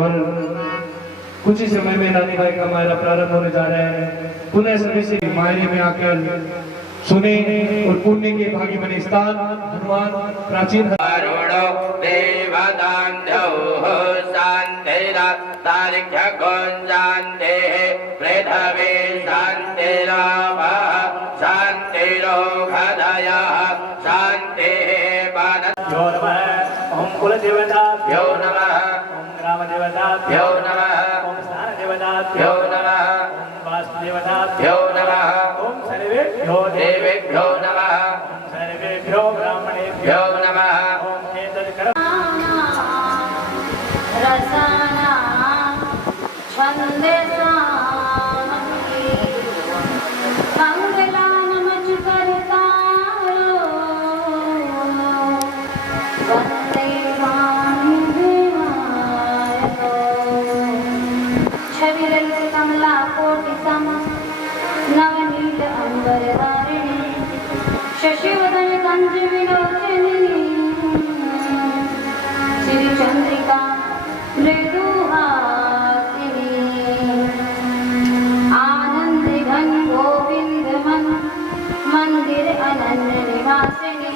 और कुछ ही समय में नानी भाई का मायरा प्रारंभ होने जा रहा है। पुनः सभी से मायरे में आकर सुने और पुण्य के भागी बने स्थान हनुमान प्राचीन ओम कुल देवताभ्यो नमः, ओम ग्राम देवताभ्यो नमः, ओम स्थान देवताभ्यो नमः, ओम वास्तु देवताभ्यो नमः, ओम सर्वेभ्यो देवेभ्यो नमः, ओम सर्वेभ्यो ब्राह्मणेभ्यो नमः, ओम एतद् रसना छंदेसा कमला कोटि सम नवनीत अंबर धारिणी शशिवदन कंज विलोचनी श्री चंद्रिका मृदुहासिनी आनंद घन गोविंद मन मंदिर अनन्य निवासिनी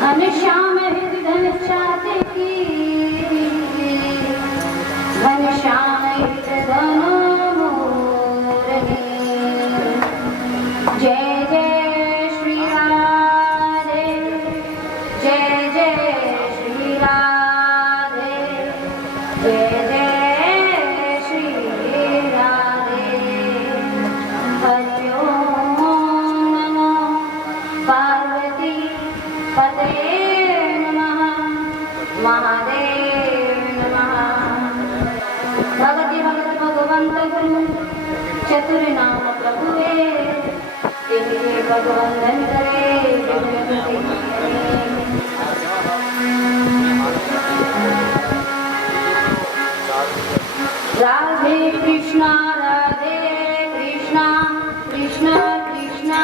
घनश्याम हृदय धन छाती की घनश्याम हृदय धन जय जय श्री राधे, जय जय श्री राधे, जय जय श्री राधे। हरि ओम नमो पार्वती पते नमः, महादेव नमः। भगति भगत भगवंत गुरु चतुर नाम प्रभुए भगवान धन करे राधे कृष्णा राधे कृष्णा कृष्णा कृष्णा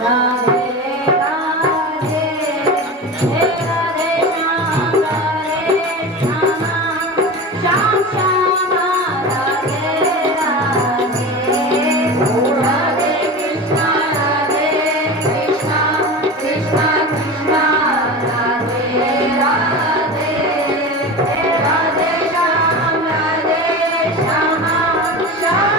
राधे राधे हे राधे श्याम राधे श्याम श्याम श्याम राधे राधे राधे कृष्णा Shama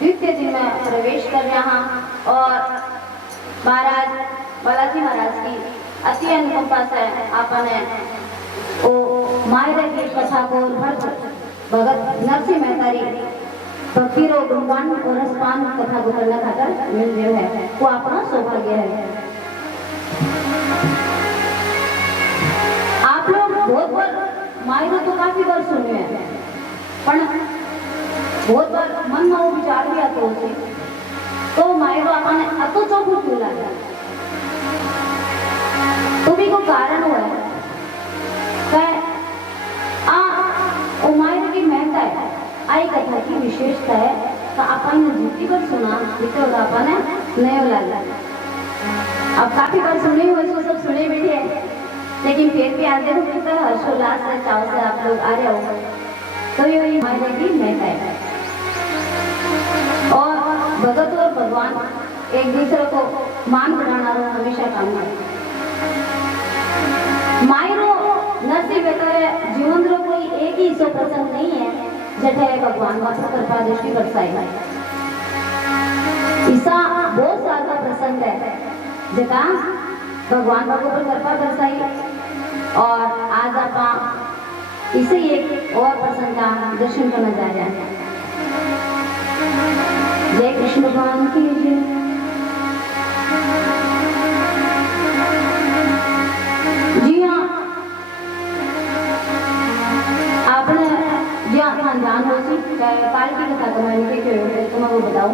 द्वितीय दिन में प्रवेश कर यहाँ और महाराज बालाजी महाराज की अति अनुकंपा से आपने ओ मायरे की कथा को भगत नरसिंह मेहतारी भक्तिरो गुणगान और रसपान कथा को करना खातर मिल गया है वो अपना सौभाग्य है। आप लोग बहुत बार मायरो तो काफी बार सुने हैं पण बहुत बार मन में वो विचार भी आते होते तो मायरो आपने अतो चौखुट क्यों लगा तुम्हें को कारण हुआ है ओ मायरो की महत्ता है आई कथा की विशेषता है तो अपन ने जितनी बार सुना जितने बार अपन ने नया लगा अब काफी बार सुने हुए इसको सब सुने बैठे हैं लेकिन फिर भी आते हो कितना हर्षोल्लास से चाव से आप लोग आ रहे हो तो ये मायरे की महत्ता है और भगत और भगवान एक दूसरे को मान बढ़ाना हमेशा काम करते मायरो नरसिंह बेहतर जीवन रो कोई एक ही सो प्रसंग नहीं है जठे भगवान मात्र कृपा दृष्टि बरसाई ईसा बहुत सारा प्रसंग है जका भगवान बाबू पर कृपा बरसाई और आज आप इसे एक और प्रसंग का दर्शन करना जा रहे हैं। जय कृष्ण भगवान की जय। जी हाँ आपने यहाँ ध्यान हो सी काल की कथा कमाई के तुम्हें वो बताओ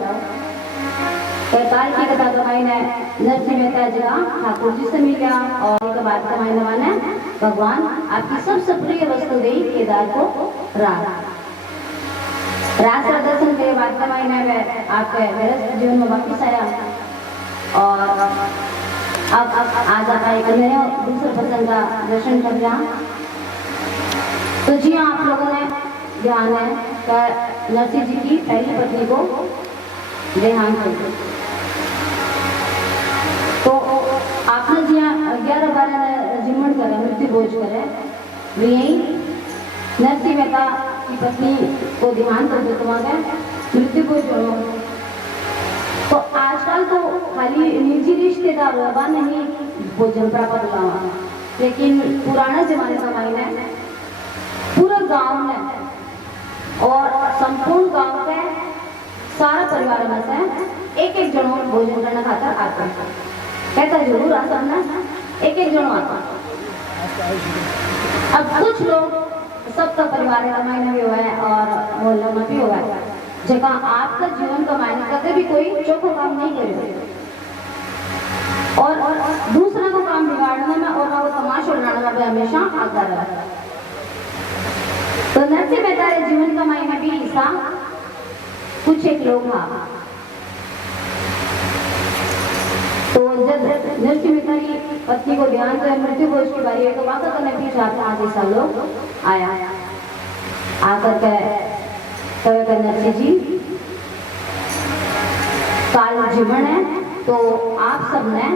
काल की कथा कमाई ने नरसिंह मेहता जी का ठाकुर जी से मिल गया और एक बात कमाई ने भगवान आपकी सबसे प्रिय वस्तु दी केदार को रास का दर्शन के बाद का महीना में आपके व्यस्त जीवन में वापिस आया और अब आज आप एक नए दूसरे प्रसंग का दर्शन कर रहा तो जी हाँ आप लोगों ने ध्यान है कि नरसिंह जी की पहली पत्नी को देहांत हो तो आपने जी हाँ 11-12 जीवन करे मृत्यु भोज करे यही नरसिंह मेहता की पत्नी को ध्यान कर दो तुम्हारे मृत्यु को जोड़ो तो आजकल तो खाली निजी रिश्तेदार होगा नहीं भोजन प्राप्त हुआ लेकिन पुराने जमाने का मायने पूरा गांव में और संपूर्ण गांव के सारा परिवार में से एक जनों भोजन करना खाकर आता कहता जरूर आता ना एक जनों आता। अब कुछ लोग सबका परिवार का मायने भी हुआ है और मोहल्ला में भी हुआ है जगह आपका जीवन का मायने कभी भी कोई चौखो काम नहीं करे और दूसरे को काम बिगाड़ने में और वो तमाशा उड़ाने में भी हमेशा आता रहा। तो नरसिंह मेहता के जीवन का मायने भी ऐसा कुछ एक लोग था तो जब नरसिंह मेहता की पत्नी को ध्यान से मृत्यु भोज की बारी है तो वाकई करने भी चाहते 5 लोग आया आकर के कहे नरसिंह जी काल जीवन है तो आप सबने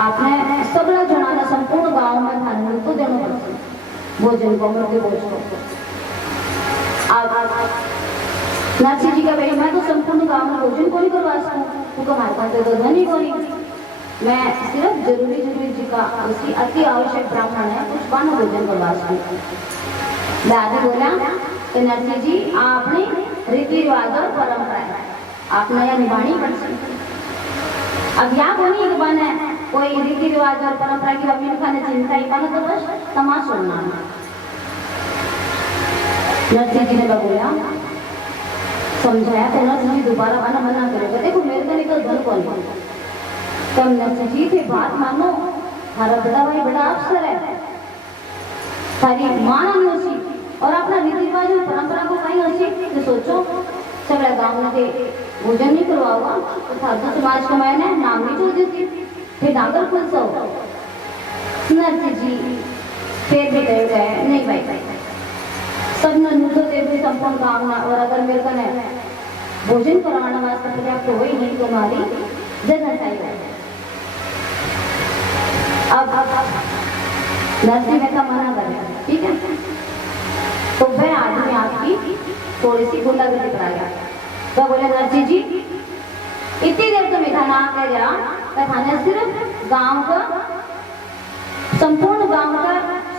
आपने सगळा जणांना संपूर्ण गाव में धान्य तो देणं पडतं भोजन को मृत्यु भोज को नरसिंह जी का भाई मैं तो संपूर्ण गांव में भोजन को नहीं करवा सकूं तुमको हमारे पास तो धनी को नहीं मैं सिर्फ जरूरी जी का उसी अति आवश्यक ब्राह्मण है कुछ पाना भोजन करवा सकूं दादी बोला तो नरसिंह जी आपने रीति रिवाज और परंपरा आपने यह निभानी पड़ती अब यहाँ कोई एक बन है कोई रीति रिवाज और परंपरा की अमीर खाने चिंता ही बना तो बस तमाशा होना नरसिंह जी ने बोला समझाया तो नरसिंह जी दोबारा आना मना करेगा देखो मेरे को निकल धन कौन तब नरसिंह जी थे बात मानो हमारा बड़ा भाई बड़ा अफसर है सारी माना नहीं उसी और अपना रीति रिवाज और परंपरा को कहीं उसी तो सोचो सगड़ा गांव में थे भोजन नहीं करवाओगा तो साधु समाज को मैंने नाम नहीं छोड़ देती फिर नागर खुल सो नरसिंह जी फिर भी कहे गए नहीं भाई सब नूतो देवी संपूर्ण कामना और अगर मेरे को भोजन करवाना वास्ते पर्याप्त हो ही नहीं तुम्हारी जगह चाहिए अब नरसिंह मेहता मना करे ठीक है तो वह आदमी आपकी थोड़ी सी गुंडागर्दी कराएगा तो बोले नरसिंह जी इतनी देर तो मेरा नाम कह रहा तो थाने सिर्फ गांव का संपूर्ण गांव का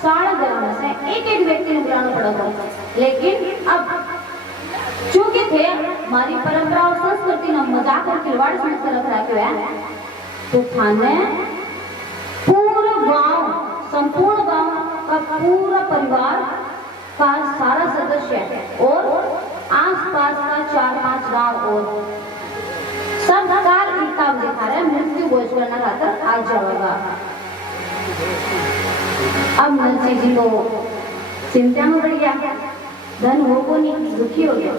60 ग्राम से एक व्यक्ति ने बुलाना पड़ेगा लेकिन अब चूंकि थे हमारी परंपरा और संस्कृति ने मजाक और खिलवाड़ समझ कर रख रखे हैं तो थाने पूरा गांव संपूर्ण गांव का पूरा परिवार का सारा सदस्य और आसपास का 4-5 गांव और सब कार किताब दिखा रहे मृत्यु भोज करना खाकर आ जाएगा अब नरसिंह जी को चिंता में पड़ गया धन हो को नहीं दुखी हो गया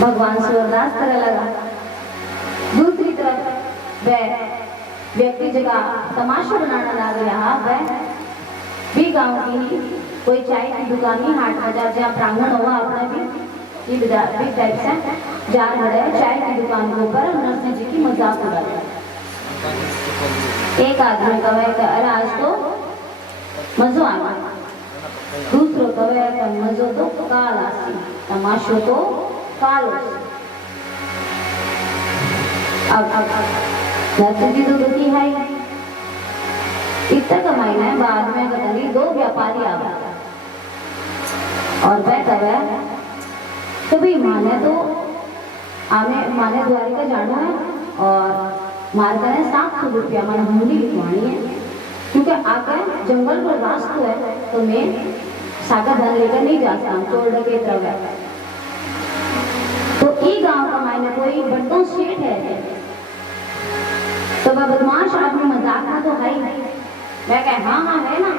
भगवान से अरदास करने लगा दूसरी तरफ वह व्यक्ति जगह तमाशा बनाना लग रहा वह भी गांव की कोई चाय की दुकान ही हाट बाजार जहाँ प्रांगण हुआ अपना भी टाइप से जा रहे चाय की दुकान के ऊपर नरसिंह जी की मजाक उड़ा एक आदमी कहे अरे आज तो मजो आ गया दूसरो कहे मजो तो काल आसी तमाशो तो काल अब नरसिंह जी तो दुखी है इतना कमाई है बाद में कहीं 2 व्यापारी आ गए और वह कहे तो भाई माने द्वारिका जाना है और मारकर है 700 रुपया माने हुंडी लिखवानी है क्योंकि आकर जंगल पर रास्ता है तो मैं सागर धन लेकर नहीं जा सकता चोर डके तरह तो ई गांव का मायने कोई बड़ो सेठ है तो वह बदमाश आदमी मजाक में तो है ही मैं कह हाँ है ना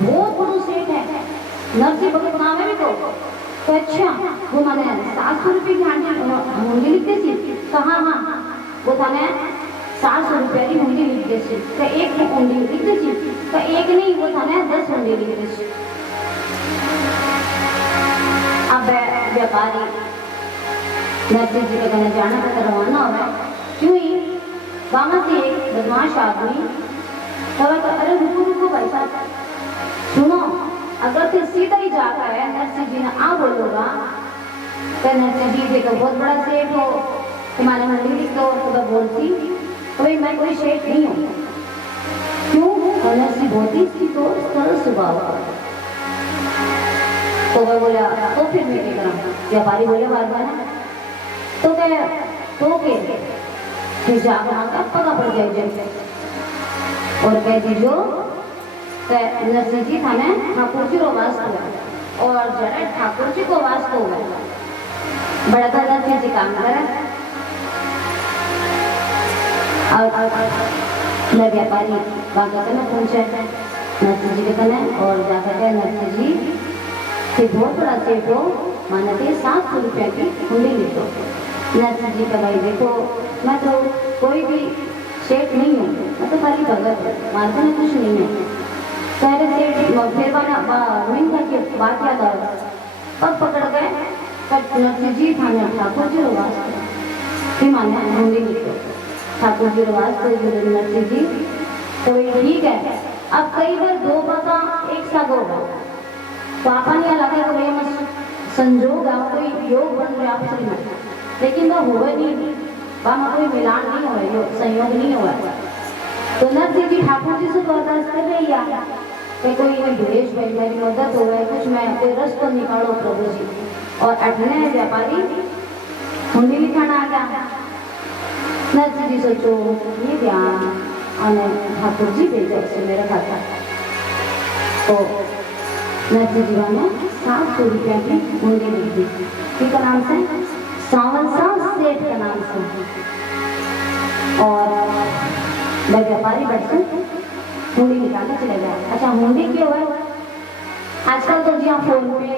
बहुत बड़ो सेठ है नरसिंह भगत नाम है भी तो अच्छा वो मैंने 700 रुपये की हुंडी लिखते थी कहाँ हाँ वो था 700 रुपये की हुंडी लिखते थी तो एक हुंडी लिखते थी तो एक नहीं वो था 10 हुंडी लिखते थी अब व्यापारी नरसिंह जी का कहना जाना का रवाना हो रहा क्यों ही गाँव से एक बदमाश आदमी अरे रुको भाई साहब सुनो अगर फिर सीधा ही जाता है नरसिंह जी ने आ बोलोगा तो नरसिंह जी देखो बहुत बड़ा सेठ हो तुम्हारा मंदिर लिख दो तो मैं बोलती तो भाई मैं कोई सेठ नहीं हूँ क्यों और नरसिंह बहुत ही तो सरल स्वभाव तो वह बोला तो फिर मैं क्या करा व्यापारी बोले बार बार तो क्या तो फिर जाकर पका पड़ जाए और कह दीजो नरसिंह जी थाने ठाकुर जी को वास्तव और जरा ठाकुर जी को वास्तव बड़ा था नरसिंह जी काम करे और व्यापारी बाकी में पूछे नरसिंह जी के कने और जाकर के नरसिंह जी से बहुत बड़ा सेठ हो मानते 700 रुपये की हुंडी लिखो नरसिंह जी का भाई देखो मैं तो कोई भी सेठ नहीं हूँ मैं तो खाली भगत मानते में कुछ नहीं है पहले सेठ फिर मीन करके बात याद आ पग पकड़ गए पर नरसिंह जी थाने ठाकुर जी रवाज कि माने होंगे नहीं ठाकुर जी रवाज तो नरसिंह जी तो ये ठीक है। अब कई बार दो बाबा एक साथ होगा तो आपन यहाँ लगा तो ये मत संजोग है कोई योग बन रहा आपस में, लेकिन वह हुआ नहीं, वहाँ कोई मिलान नहीं हुआ, योग संयोग नहीं हुआ। तो नरसिंह जी ठाकुर जी से बर्दाश्त कर रही है कि कोई भेष भाई मेरी मदद हो रहा है, कुछ मैं कोई रस तो निकालो प्रभु जी। और अठने व्यापारी हुंडी भी खाना आ गया। नरसिंह जी सोचो ये क्या और ठाकुर जी भेजो से मेरा खाता। तो नरसिंह जी ने 700 रुपया की हुंडी ली थी, किसका नाम से? सावन साहब सेठ का नाम से। और वह व्यापारी बैठकर हुंडी निकालने चले गए। अच्छा हुंडी क्यों है? आजकल तो जी फोन पे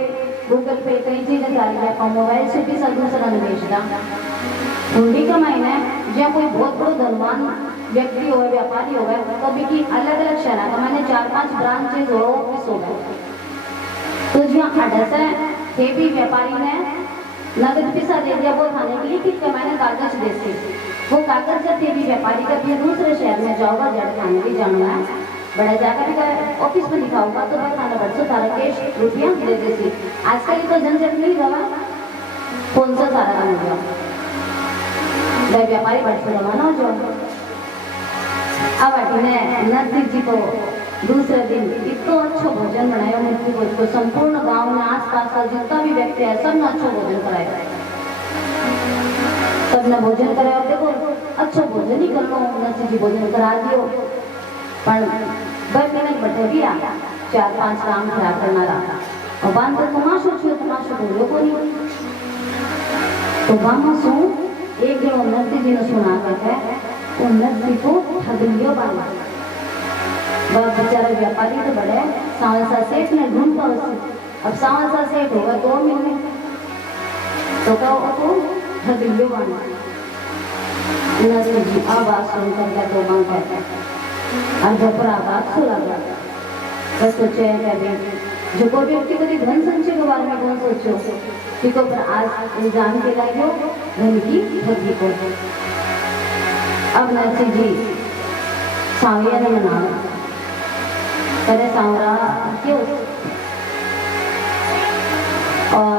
गूगल पे कई चीजें चल रही है, मोबाइल से भी सब दूसरा निवेशदा हुंडी का महीना है। जहाँ कोई बहुत बड़ा धनवान व्यक्ति हो व्यापारी हो गए कभी की अलग अलग शहर का मैंने 4-5 ब्रांचेज हो ऑफिस हो गए। तो जी अडसा है भी व्यापारी ने नगद पैसा दे दिया वो खाने के लिए कि मैंने कागज देते वो कागज जब भी व्यापारी का भी दूसरे शहर में जाओगा जड़ खाने भी जाना है बड़ा जाकर भी ऑफिस में लिखा होगा तो भाई खाना बढ़ सारा कैश रुपया दे देती। आजकल तो झंझट नहीं रहा, कौन सा सारा काम हो गया भाई व्यापारी बढ़ से जमाना हो जाओ। अब अटने नरसिंह जी को दूसरे दिन इतना अच्छा भोजन बनाया मूर्ति भोज को संपूर्ण गांव में आसपास का जितना भी व्यक्ति है सबने अच्छा भोजन कराया, सबने भोजन कराया। देखो अच्छा भोजन ही कर लो, नरसिंह जी भोजन करा दियो पर भाई मैंने बैठे भी आ 4-5 काम खराब करना रहा और बांध तो तमाशो छो तमाशो बोलो को नहीं। तो बामा सो एक दिन नरसिंह जी ने सुना करके वो नरसिंह को ठगियो बांधा। वह बेचारा व्यापारी तो बड़े सावंसा सेठ ने ढूंढता उसे। अब सावंसा सेठ होगा 2 महीने तो क्या वो ठगियो बांधा। नरसिंह जी आवाज सुनकर क्या तो बांधा अर्धपुरा बात सो लगा बस सोचे जो कोई व्यक्ति कभी धन संचय के बारे में कौन सोचो कि को पर आज इल्जाम के लाइयो धन की ठगी को। अब नरसिंह जी साविया ने मना करे सांवरा क्यों और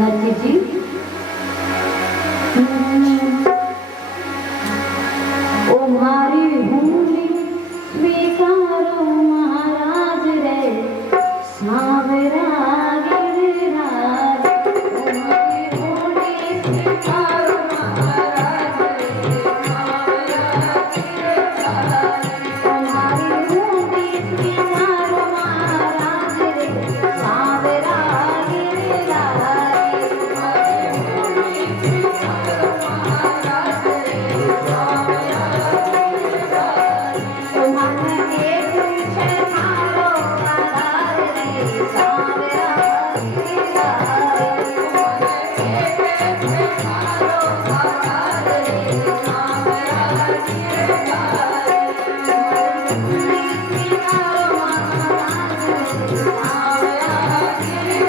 नरसिंह जी ओ मारी हुंडी स्वीकारो महाराज रे सांवरा गिरिराज। ओ मारी हुंडी स्वीकारो महाराज रे सांवरा गिरिराज। ओ मारी हुंडी स्वीकारो महाराज रे सांवरा गिरिराज। ओ मारी हुंडी स्वीकारो महाराज रे सांवरा गिरिराज। तुम्हारे एक पीछे मारो आधार रे सांवरा गिरिराज। तुम्हारे एक पीछे मारो आधार रे सांवरा गिरिराज। हुंडी स्वीकारो महाराज रे सांवरा गिरिराज।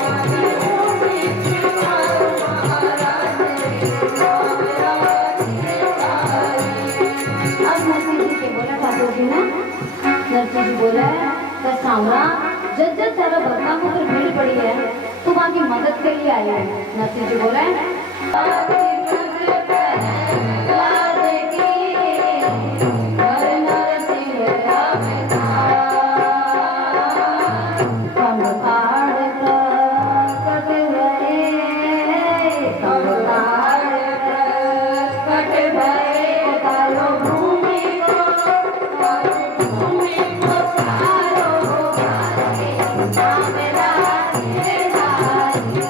तुम्हारी हुंडी स्वीकारो महाराज रे सांवरा गिरिराज। अब नरसिंह जी के बोला ठाकुर जी ने नरसिंह जी बोला कि सांवरा जब जब तेरा भक्ता को तो भीड़ पड़ी है तो वहाँ की मदद के लिए आई है। नरसिंह जी बोले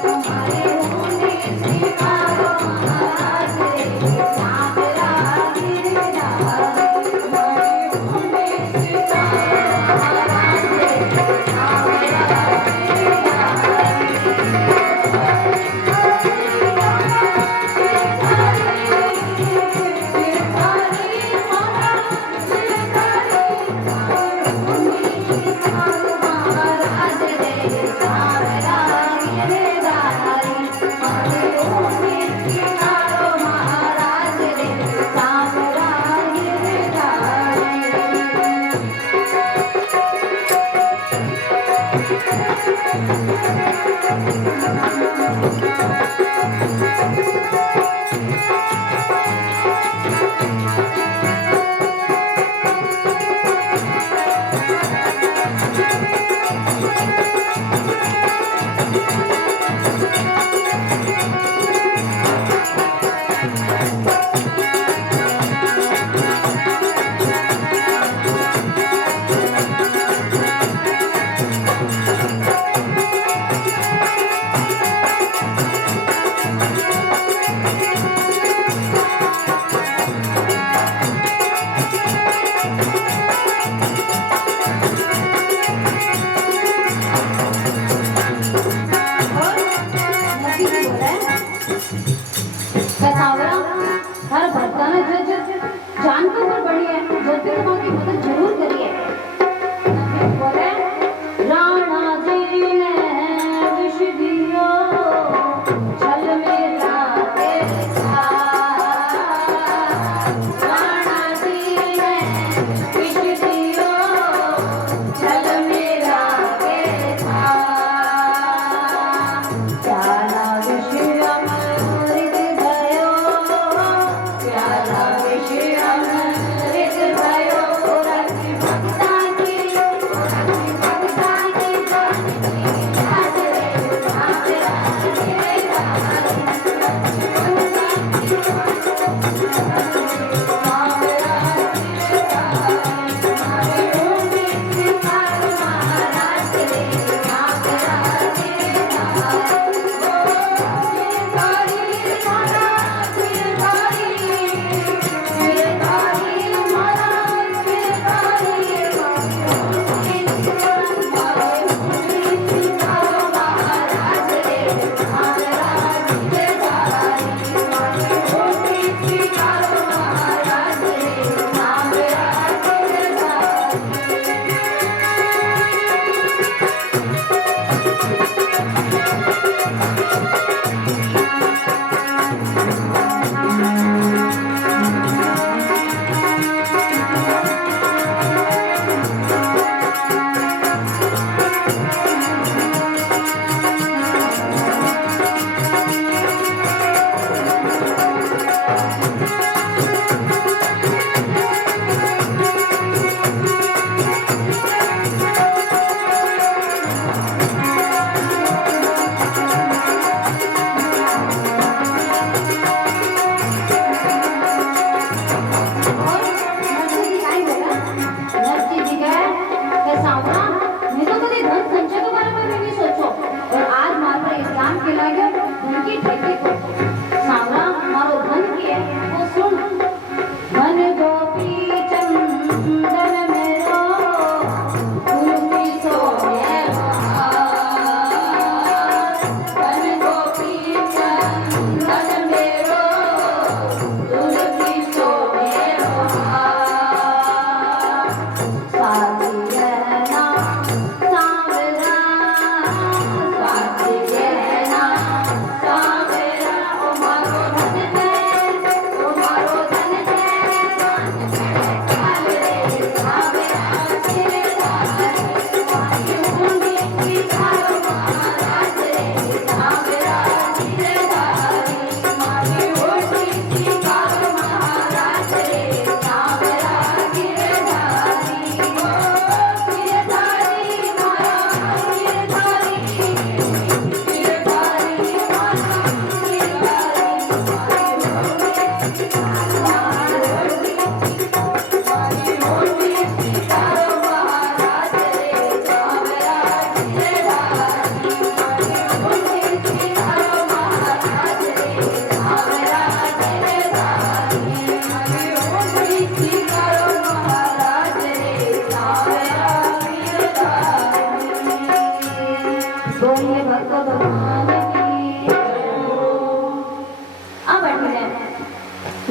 तुम्हारे हुंडी स्वीकारो कसावरा हर भरताना जज जानकर पर बड़ी है जब भी तुम्हारी मदद जरूर करिए बोले राणा जी ने विष दियो छल मेरा के साथ राणा जी ने विष दियो छल मेरा के साथ प्याला विष अमृत भयो प्याला विष अमृत भयो रति भक्ता की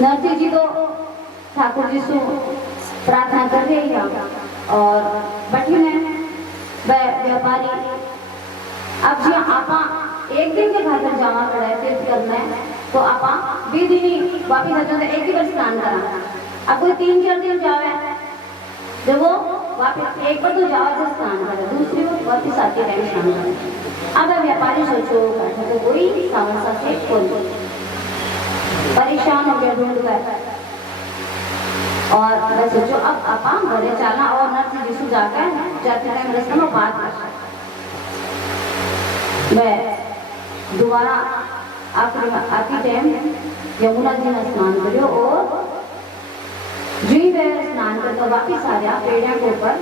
नरसिंह जी तो ठाकुर जी से प्रार्थना कर रही है और बैठी ने व्यापारी अब जी आपा एक दिन के खातर जावा पड़ा तीर्थ करना है तो आपा 2 दिन ही वापिस आ जाते एक ही बार स्नान करा अब कोई 3-4 दिन जावे जब वो वापिस एक बार तो जावा तो स्नान करे दूसरी बार वापिस आते टाइम स्नान करे अब व्यापारी सोचो तो कोई सावन सा से कोई परेशान हो गया ढूंढ कर और मैं सोचो अब आपा घरे चलना और नरसिंह जी से जाकर जाते टाइम रास्ते में बात कर मैं दोबारा आखिरी में आती टाइम यमुना जी ने स्नान करो और जी वे स्नान करके वापिस आ गया पेड़िया के ऊपर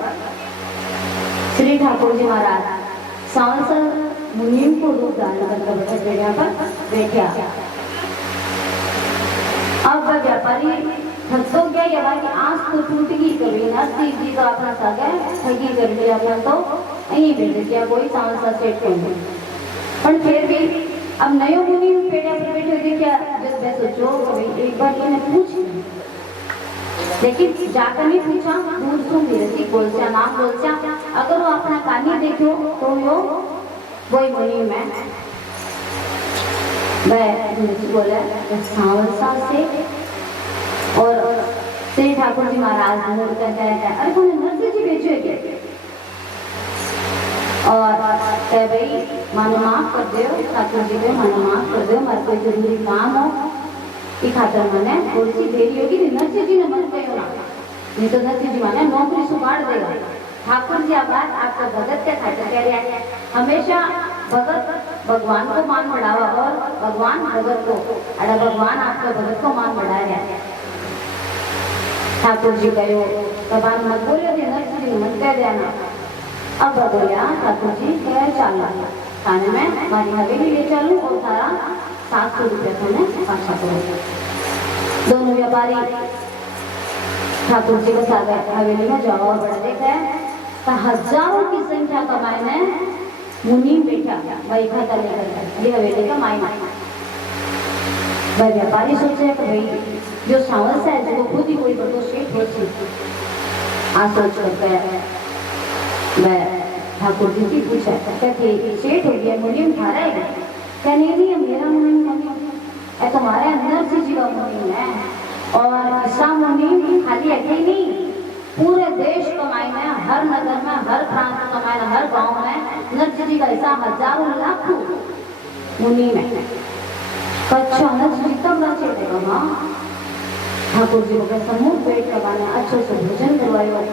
श्री ठाकुर जी महाराज सांसद मुनीम को रूप धारण करके बैठे पेड़िया पर बैठा अब वह व्यापारी थक तो गया ये बात की आंख तो टूट गई कभी नरसिंह जी तो अपना सगा ठगी कर लिया अपना तो यही बैठ गया कोई सांसद सेठ को पर फिर भी अब नयो मुनि पेड़िया पर बैठे हुए क्या जब मैं सोचो भाई एक बार इन्हें पूछ लूं। लेकिन जाकर नहीं पूछा, दूर सुन रही बोलचा नाम बोलचा, अगर वो अपना कानी देखो तो यो वही मुनि में वह बोला सांवरसा से और श्री ठाकुर जी महाराज मोड़ कहता है अरे कौन नरसिंह जी बेचो है क्या? और कह भाई मानो माफ कर दो ठाकुर जी को, मानो माफ कर दो, हमारे कोई जरूरी काम हो कि खातर मैंने थोड़ी सी देरी होगी। नरसिंह जी ने मन कहो ना, नहीं तो नरसिंह जी माने नौकरी सुगाड़ देगा। ठाकुर जी आबाद आपका भगत के खातिर कह रहे हैं, हमेशा भगत भगवान को मान बढ़ावा और भगवान भगत को, अरे भगवान आपका भगत को मान बढ़ा रहा है। ठाकुर जी कहो भगवान मत बोलो थे, नरसिंह जी ने मत कह देना। अब बोलिया ठाकुर जी कह चल थाने में हमारी हवेली ले चलूं और सारा 700 रुपये तुम्हें पाछा करो। दोनों व्यापारी ठाकुर जी के साथ हवेली में जाओ और बढ़ देते हैं तो हजारों की संख्या का मायने मुनि बैठा वही खाता लेकर ये हवेली का मायना। वह व्यापारी सोचे कि भाई जो सावल से है जो खुद ही कोई बड़ो सेठ हो आ सोच करके वह ठाकुर जी से पूछा कहते सेठ हो गया मुनि उठारा है क्या? नहीं मेरा मुनि नहीं, तुम्हारे अंदर से जी का मुनि है और ऐसा मुनि खाली अकेले नहीं, पूरे देश कमाए में, हर नगर में, हर प्रांत कमाए, हर गांव में नरसिंह जी का ऐसा हजारों लाखों मुनि में। अच्छा नरसिंह जी तब रचे देगा माँ ठाकुर जी को समूह पेट करवाना, अच्छे से भोजन करवायो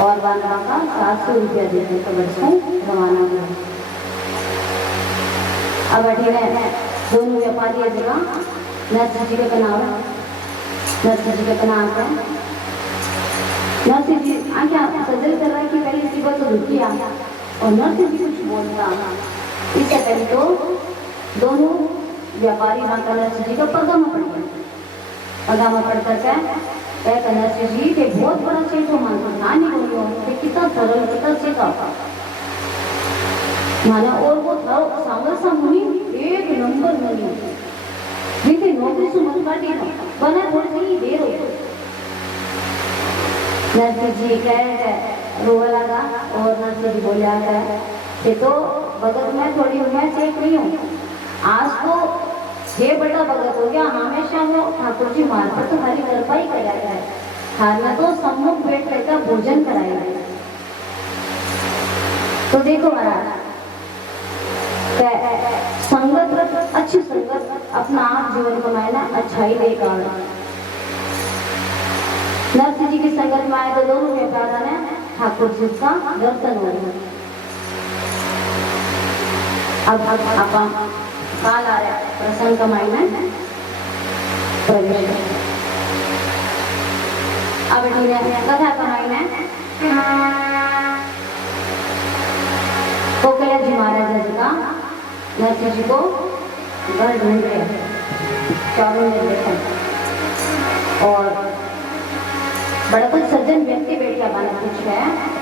और बांधवा का 700 रुपया देने का बरसों रवाना हुआ। अब अठीने दोनों व्यापारी जगह नरसिंह जी का नाम, नरसिंह जी का नाम है नरसिंह जी आज्ञा सजल कर रहा है कि पहले इसी बात तो रुकी आ और नरसिंह जी कुछ बोलता। इससे पहले तो दोनों व्यापारी माता नरसिंह जी का पगामा पड़ गया। पगामा पड़ करके एक नरसिंह जी के बहुत बड़ा सेठ हो मानो नानी बोलियो कितना सरल कितना सीधा माना और वो था सांवरसा मुनि एक नंबर मुनि जिनकी नौकरी से मत काटी बना थोड़ी सी देर हो। नरसिंह जी कह रोवा लगा और नरसिंह जी बोला कि तो भगत में थोड़ी मैं सेठ नहीं हूँ, आज तो ये बड़ा भगत हो गया, हमेशा वो ठाकुर जी मार्फत तुम्हारी कृपाई कराया है, खाना तो सम्मुख बैठ कर भोजन कराया है। तो देखो महाराज संगत अच्छी संगत अपना आप जीवन कमाना अच्छाई देगा। नरसिंह जी की संगत में आए तो दोनों व्यापार ने ठाकुर जी का दर्शन हो गया। अब आप काल आ रहा प्रसंग कमाई में प्रवेश अब कथा कमाई में कोकिला जी महाराज जी का नरसिंह जी को घर ढूंढ रहे चारों में देखा और बड़ा कुछ सज्जन व्यक्ति बैठ के बाला पूछ रहे हैं।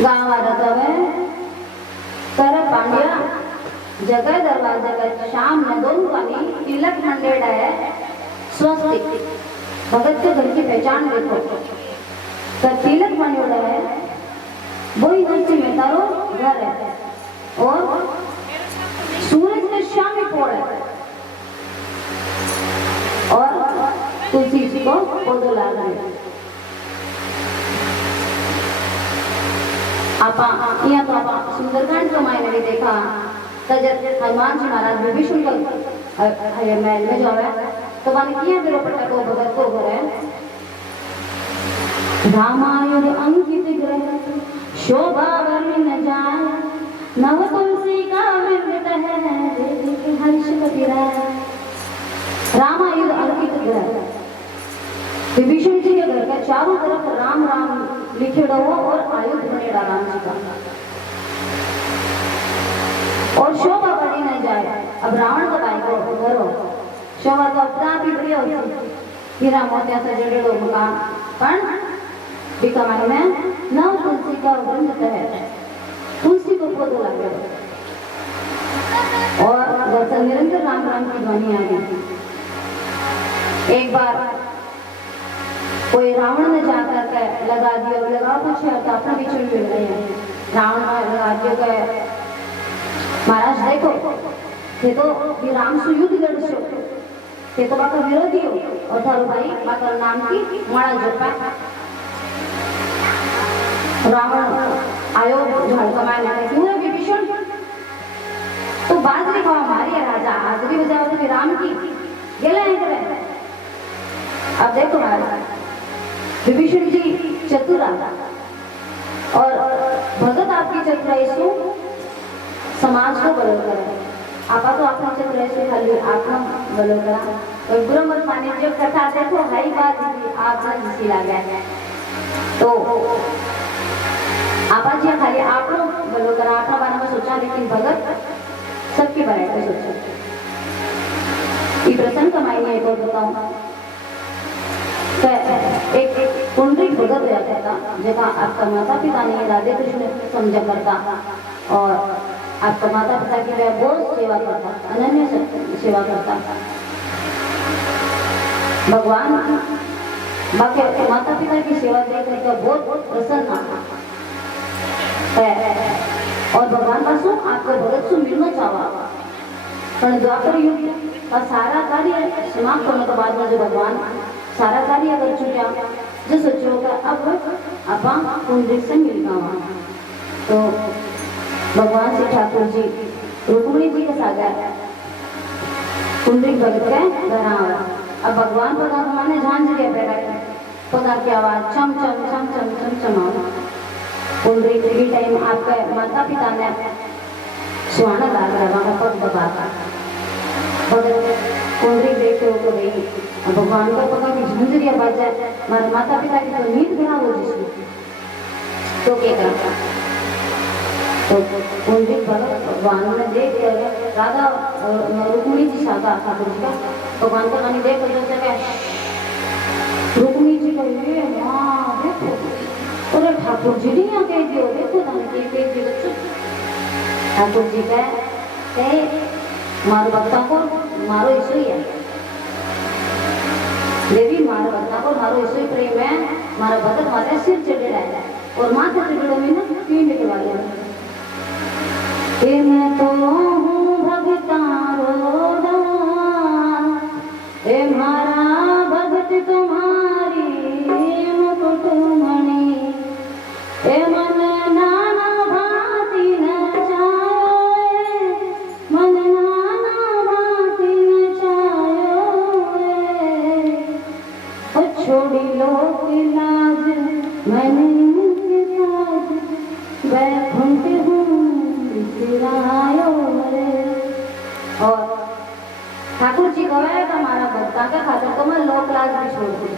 गाँव रतवे कर पांड्या जगह दरवाजा का शाम न दोनों वाली तिलक मंडेड़ा है स्वस्तिक भगत के घर की पहचान देखो कर तिलक मंडेड़ा है वही नरसिंह मेहता रो घर है और सूरज में शाम में पोड़ है और तुलसी जी को पौधो ला रहे हैं आपा यहाँ तो आपा सुंदरकांड के मायने भी देखा तजर हनुमान जी महाराज विभीषण का महल में जो है तो मान किया बिरो पट्टा को भगत को घर है रामायण अंकित ग्रह शोभा वर्णि न जाए नव तुलसी का मृत है हर्ष कपिरा रामायण अंकित ग्रह विभीषण जी के घर के चारों तरफ राम राम लिखेड़ा हो और आयुध बनेड़ा राम जी का और शोभा बढ़ी नहीं जाए अब रावण का भाई को करो शोभा तो अपना भी बढ़िया होती हीरा मोतिया से जड़ेड़ो मकान पण बिकमान में नव तुलसी का वृंद है तुलसी को पौधो लगे और दरअसल निरंतर राम राम की ध्वनि आ गई एक बार कोई रावण ने जाकर के लगा दिया लगा कुछ तो अपना भी चुन मिल रहे हैं रावण ने लगा दिया महाराज देखो ये तो ये राम से युद्ध लड़ सो ये तो बाका विरोधी हो और थारो भाई बाका नाम की मारा जोपा रावण आयो झड़का मारने क्यों है विभीषण तो बात नहीं कहा हमारी है राजा हाजरी बजाओ तो राम की गेला है करे अब देखो महाराज विभीषण जी चतुरा और भगत आपकी चतुराई सु समाज को बदल करे आपा तो अपना चतुराई से खाली आत्मा बदल करा और बुरा मत माने जो कथा देखो हाई बात आप जिसी लगा तो आपा जी खाली आप लोग बदल करा आपका बारे में सोचा लेकिन भगत सबके बारे में सोचा ये प्रसंग कमाई एक और बताऊं एक पुंडरीक भगत रहता था जहाँ आपका माता पिता ने राधे कृष्ण समझा करता और आपका माता पिता की वह बहुत सेवा करता अनन्य सेवा करता भगवान बाकी माता पिता की सेवा देख कर बहुत प्रसन्न और भगवान पासों आपको भगत से मिलना चाहा पर द्वापर युग का सारा कार्य समाप्त होने के बाद में जो भगवान सारा कार्य कर चुका जो सोचो का अब अपा पुंडरीक से मिल गया तो भगवान से ठाकुर जी रुक्मिणी जी के सागर पुंडरीक भगत के घर आवा अब भगवान पता माने जान जगह पे बैठे पता की आवाज चम चम चम चम चम चम पुंडरीक की टाइम आपके माता पिता ने सुहाना गा रहा वहां पग दबा भगत पुंडरीक देखते हो तो गई भगवान को पता कि झुंझरिया बाजा मारे माता पिता की तो नींद खराब हो जिसको तो क्या करता तो पुंडरीक भगवान ने देख राधा रुक्मिणी जी साधा ठाकुर जी का भगवान को नहीं देख रुक्मिणी जी को ये माँ देखो अरे ठाकुर जी ने यहाँ कह दियो देखो ना कह दियो ठाकुर जी कहे मारो भक्तों को मारो ईश्वरी है देवी मारो भक्ता को मारो ईश्वरी प्रेम है मारा भगत माता सिर चढ़े रहा है और माथे चढ़े में ना पीने के वाले ये मैं तो हूँ भगतारो दान ए मारा भगत तुम्हारी मुकुट मणि ए मन नाना भांति नचाए मन नाना भांति नचायो ओ छोड़ी लोक लाज मैंने लाज बैकुंठ हूँ सिरायो और ठाकुर जी कहे कि हमारा भक्ता का खातिर तो मैं लोक लाज भी छोड़ दूँ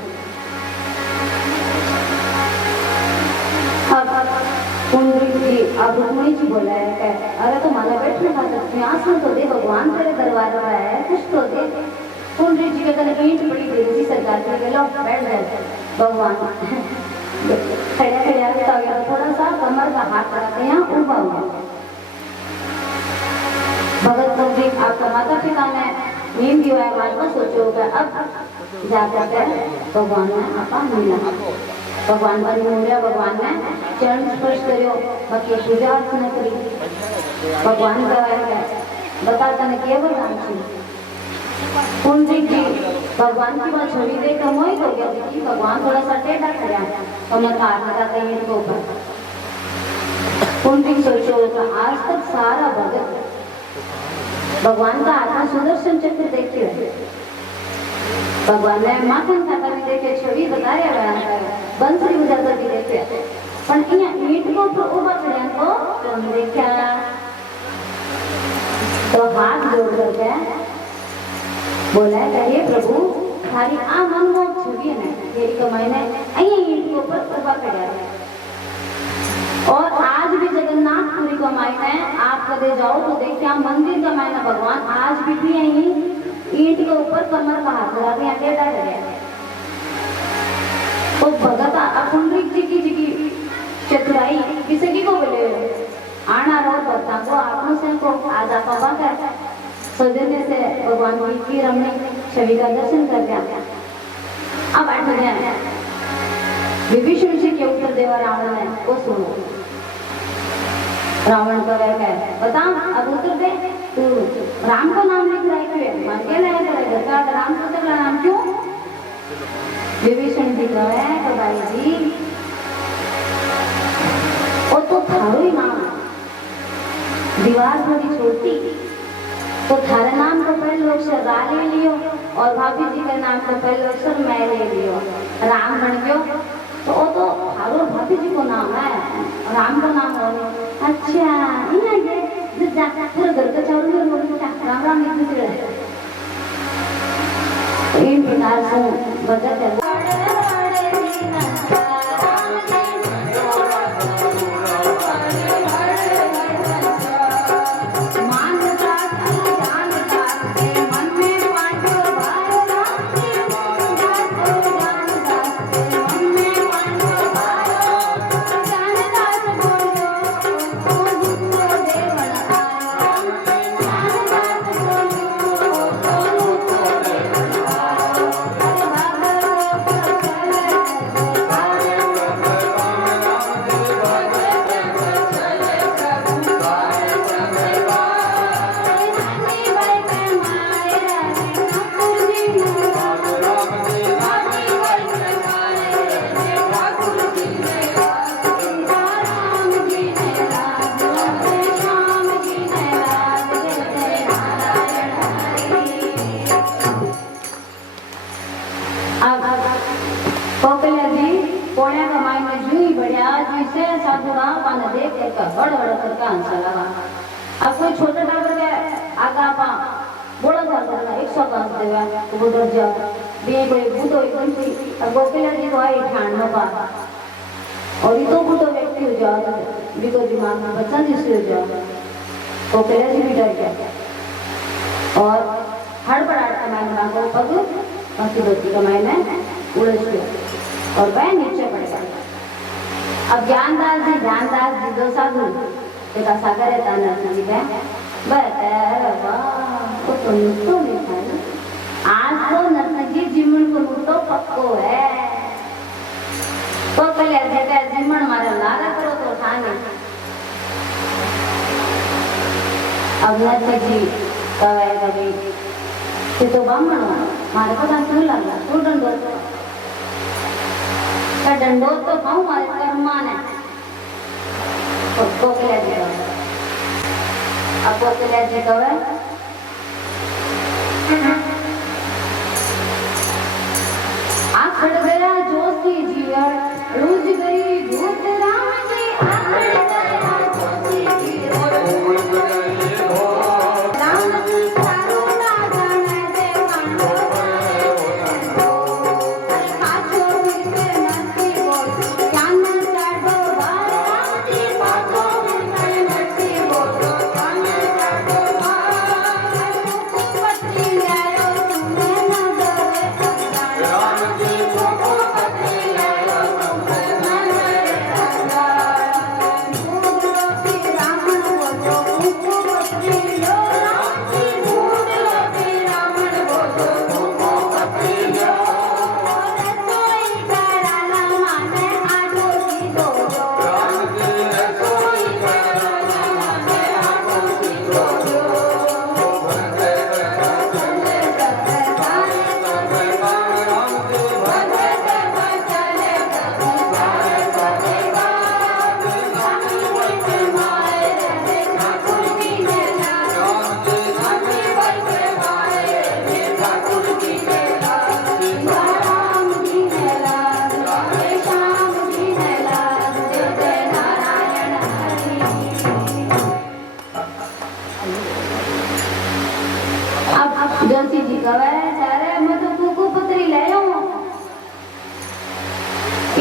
अब पुंडरीक जी अब रुक्मिणी जी बोला है कि अरे तो माना बैठने का सकते आसन तो दे भगवान तेरे दरबार में है कुछ तो दे पुंडरीक जी के गले में ईंट पड़ी थी उसी सरकार के लो बैठ जाए भगवान खड़े खड़े थोड़ा सा कमर का हाथ होंगे। भगत कुंवरिक आपका माता पिता ने नींद दिया है मार को सोचो होगा अब जाकर के भगवान ने आपा मिला भगवान का निमोनिया भगवान ने चरण स्पर्श करियो बाकी पूजा अर्चना करी भगवान का है बताता ने किया भगवान छी कुंवरिक जी भगवान की बात छवि देख मोहित हो गया कि भगवान थोड़ा सा टेढ़ा खड़ा और मैं हाथ लगाता है इनके ऊपर कुंवरिक सोचो तो आज तक सारा भगत भगवान का आत्मा सुदर्शन चक्र देखते हुए भगवान ने माखन खाता भी देखे छवि बताया हुआ बंसरी बजाता भी देखे पण અહીંયા ईंट को ऊपर उभा કર્યા तो देखा तो हाथ जोड़ करके बोला हे प्रभु थारी आ मनमोहक छवि ने तेरी कमाई ने અહીંયા ईंट के ऊपर उभा કર્યા और आज भी जगन्नाथपुरी को मायने आप कदे जाओ तो देखिए मंदिर का मायना भगवान आज भी यही ईंट के ऊपर कमर का हाथ लगा के टेढ़ा करे तो भगत कुंवरिक जी की चतुराई किसे की को बोले आना रो भक्ता को आपनो से को आज आप बात है सौजन्य से भगवान की रमणी छवि का दर्शन कर गया अब बैठ गया विभीषण जी के ऊपर देवा रावण है वो सुनो रावण का वह है बता अब उत्तर दे तू राम को नाम लिख रहा है क्यों मन के नहीं करेगा का राम को तेरा नाम क्यों विभीषण जी का है तो भाई जी वो तो थारो ही नाम दीवार थोड़ी छोटी तो थारे नाम को पहले अक्षर रा ले लियो और भाभी जी का नाम को पहले अक्षर मैं ले लियो राम बन गयो तो वो तो थारो भाभी जी को नाम है राम का नाम हो अच्छा इना ये जाता पूरा घर का चावल में बोल राम राम लिख दे इन प्रकार से बजट है अब कोई छोटे टावर के आगा पा बोला जाता है 105 देवा तो वो डर जा बे कोई बूतो एकदम से अब गोपेला जी को आई ठाण न पा और ये तो बूतो व्यक्ति हो जाओ बिको दिमाग में बच्चा जिससे हो जाओ गोपेला जी भी डर गया और हड़बड़ाहट का मैंने को पग बाकी बच्ची का मैंने उलझ गया और वह नीचे पड़ गया अब ज्ञानदास जी दो साधु देखा सागर है ताना जी है बता तो नहीं खाई आज तो नरनजी जीवन को लूटो पक्को है तो पहले जगह जीवन मारा लारा करो तो ठाने अब नरनजी कहे कभी कि तो बामण मारे को दांत नहीं लगा तू डंडोत का डंडोत तो पाऊं मारे कर्मान है तो कोकले जी अब कोकले जी कहे आखड़ गया जोशी जी रोज गई धूप राम जी आखड़ गया जोशी जी राम जी सारो ना जाने दे कांडो पाछो मिलके नथी बोल चांद चाडो बार राम जी पाछो मिलके नथी बोल चांद चाडो बार पत्नी आयो तुमने नजर राम जी को पत्नी आयो तुमने नजर कहे अरे मैं तो कुकू पत्री ले आऊं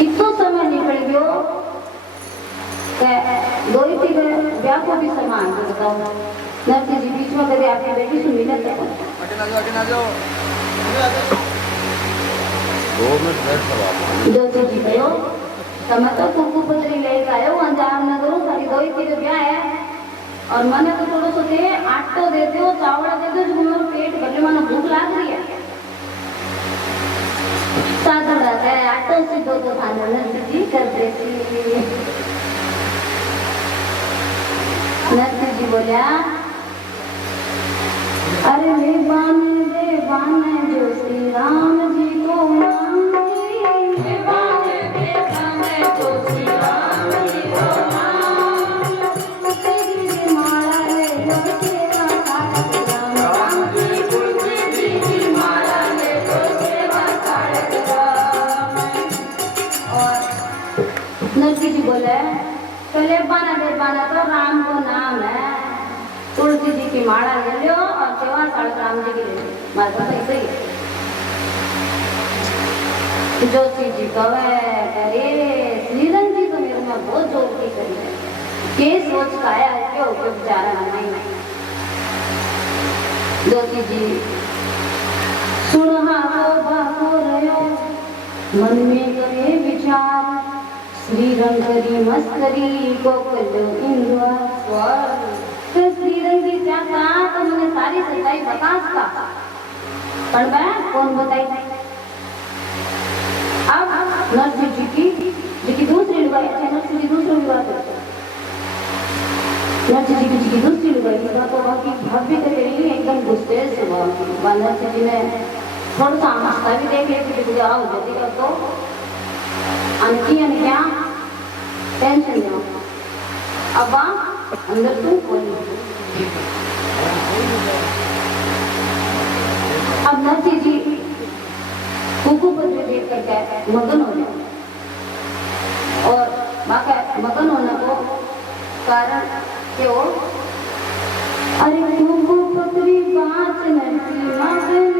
इतो समय निकल गयो दो ही थी ब्याह को भी समान तो बताओ नर्सी जी बीच में कभी आपकी बेटी से मिले थे जोशी जी कहो તમે તો કુકુ પતરી લઈ ગયો અંજામ ન કરું તારી દોઈ થી જો ब्याह है और मैंने तो थोड़ा सा दे आटो दे दो चावड़ा दे दो जो मेरा पेट भरने माना भूख लाग रही है सादा रहता है आटो से दो खाना नर्सी जी कर देती नर्सी जी बोला अरे वे बाने जो श्री राम जी को नरसी जी बोले पहले बाना तो राम को नाम है तुलसी जी की माला ले लो और सेवा साढ़ राम जी की ले लो मारे तो सही सही जोशी जी कहे अरे श्रीरंग जी तो मेरे में बहुत जोर की करी है के सोच का आया क्यों बेचारा नहीं जोशी जी सुनहा को बाको रहो मन में करे विचार श्रीरंग करी मस्करी को कलो इंद्र स्वर तो श्रीरंग जी चाहता तो मैंने सारी सच्चाई बता सका पर मैं कौन बताई अब नरसी जी की दूसरी लुगाई अच्छा नरसी जी दूसरी लुगाई नरसी जी की दूसरी लुगाई तो बाकी भाभी तो तेरी एकदम गुस्से से हुआ नरसी जी ने थोड़ा सा आस्था भी देख लिया कि तुझे आओ जल्दी कर दो अनकी क्या टेंशन लो अब अंदर तू बोली अब नरसी जी कुकू पत्र देख करके मगन हो जाए और बाका मगन होने को कारण क्यों अरे कुकू पत्री बात नरसी मगन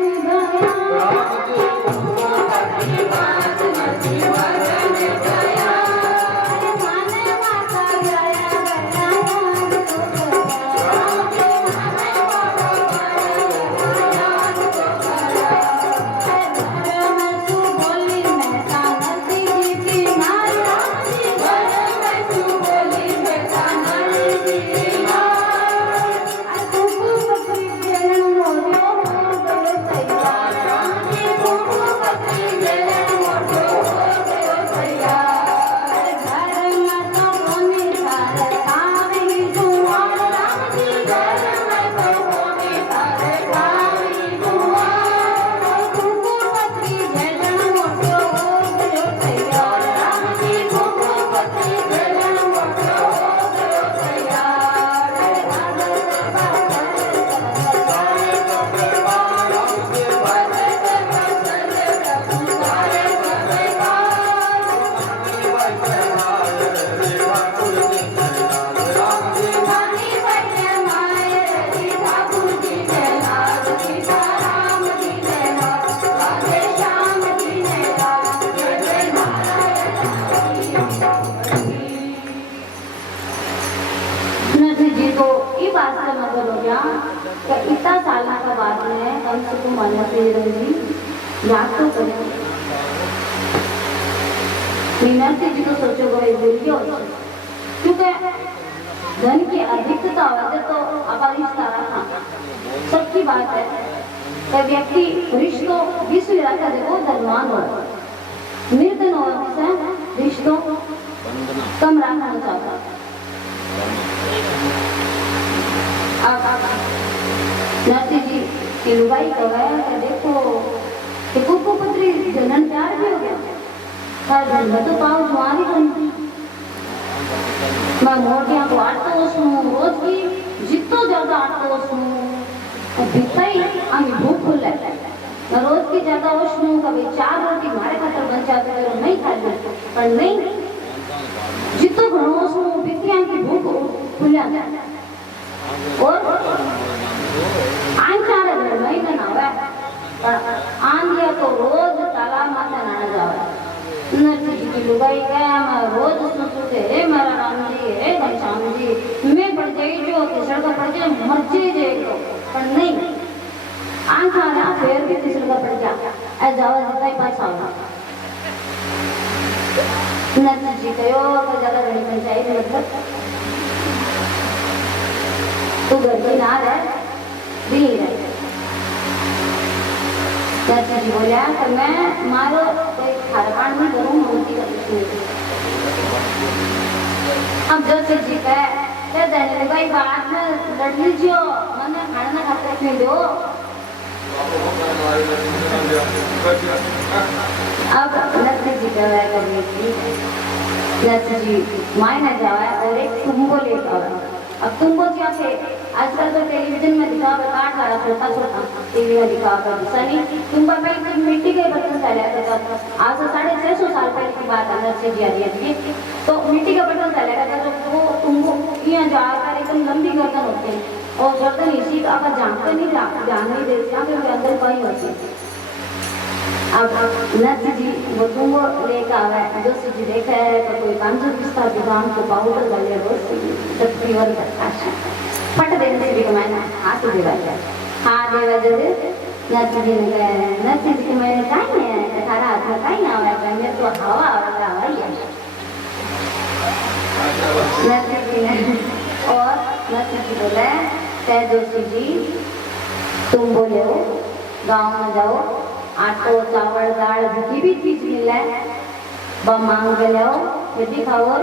इतना साल का बाद में कम से कम मानना याद तो करें मीनाक्षी जी तो सोचो गए बोलिए क्योंकि धन की अधिकता होते तो अपरिश्ता रखा सबकी बात है कि व्यक्ति रिश्तों विश्व रखा देखो धनवान हो निर्धन हो रिश्तों कम रखना चाहता नरसी जी की लुगाई कहा कि देखो कि कुकू पत्री जनन प्यार भी हो गया हर दिन में तो पाँव जुआरी बनी मैं मोटियां को आटो उसनू रोज की जितो ज्यादा आटो उसनू बिता ही हमें भूख खुल मैं रोज की ज्यादा उसनू कभी 4 रोटी मारे खातर बन जाते तो नहीं खाई पर नहीं जितो घणो उसनू बितियां की भूख खुल और आंचारे घर में ना भाई क्या मैं रोज सुनते हे मेरा राम जी हे घनश्याम जी मैं पड़ जाई जो तीसरा का पड़ जाए मर जे पर नहीं आंख आ रहा फिर भी तीसरा का पड़ जा ऐ जावा जितना ही पास आवा नर्स जी कहो तो ज्यादा बड़ी पंचायत मतलब तू घर की ना रह दी रह चाचा जी बोलिया कि मैं मारो कोई खारपान नहीं करूँ मूर्ति कर अब जो जी कहे देने भाई बात में लड़ लीजिए मैंने खाना खाते रखने दो अब नर्स जी कहे नर्स जी माय न जावा और एक तुमको लेकर आवा अब तुमको क्या थे आजकल तो टेलीविजन में दिखावा काट रहा छोटा छोटा टीवी में दिखावा सनी तुम पर पहले मिट्टी के बर्तन चले था आज से 650 साल पहले की बात है नर्स जी आ रही थी तो मिट्टी का बर्तन चलेगा था तो वो तुमको यहाँ जाकर एकदम लंबी गर्दन होती है और गर्दन इसी का अगर जानते नहीं जान नहीं देते क्योंकि अंदर कहीं होती है अब नर्स जी वो तुमको लेकर आवे जो जी देखा है तो कोई 500 पिस्ता दुकान को पाउडर वाले रोज जब प्योर करता है फट देने से भी मैंने हाथ देवा जरूर नर्स जी ने नर्स जी के मैंने कहीं है सारा हाथ में कहीं ना आवे मैं तो हवा आवेगा हवाई है नर्स जी ने और नर्स जी बोले कह जोशी जी तुम बोले हो गाँव में जाओ आटो चावल दाल जितनी भी चीज मिले वो मांग के लो ये भी खाओ और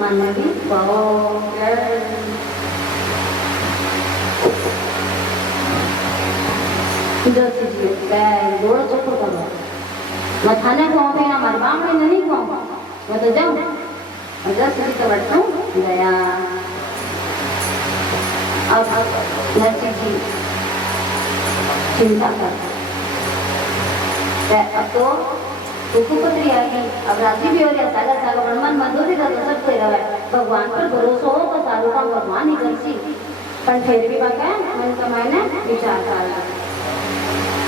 मन भी खाओ जो चीज दौड़ चक्कर करो मैं थाने को भी हमारे बामणी नहीं खाऊं मैं तो जाऊं और 10 बजे तो बैठता हूँ गया अब नर्स जी चिंता कर अब तो उपपत्री आ गई अब राजी भी हो गया सागा सागा ब्रह्मांड मंदोरी का तो सब तेरा है भगवान पर भरोसा हो तो सारों का भगवान ही करसी पर फिर भी बात है मन का मैंने विचार कर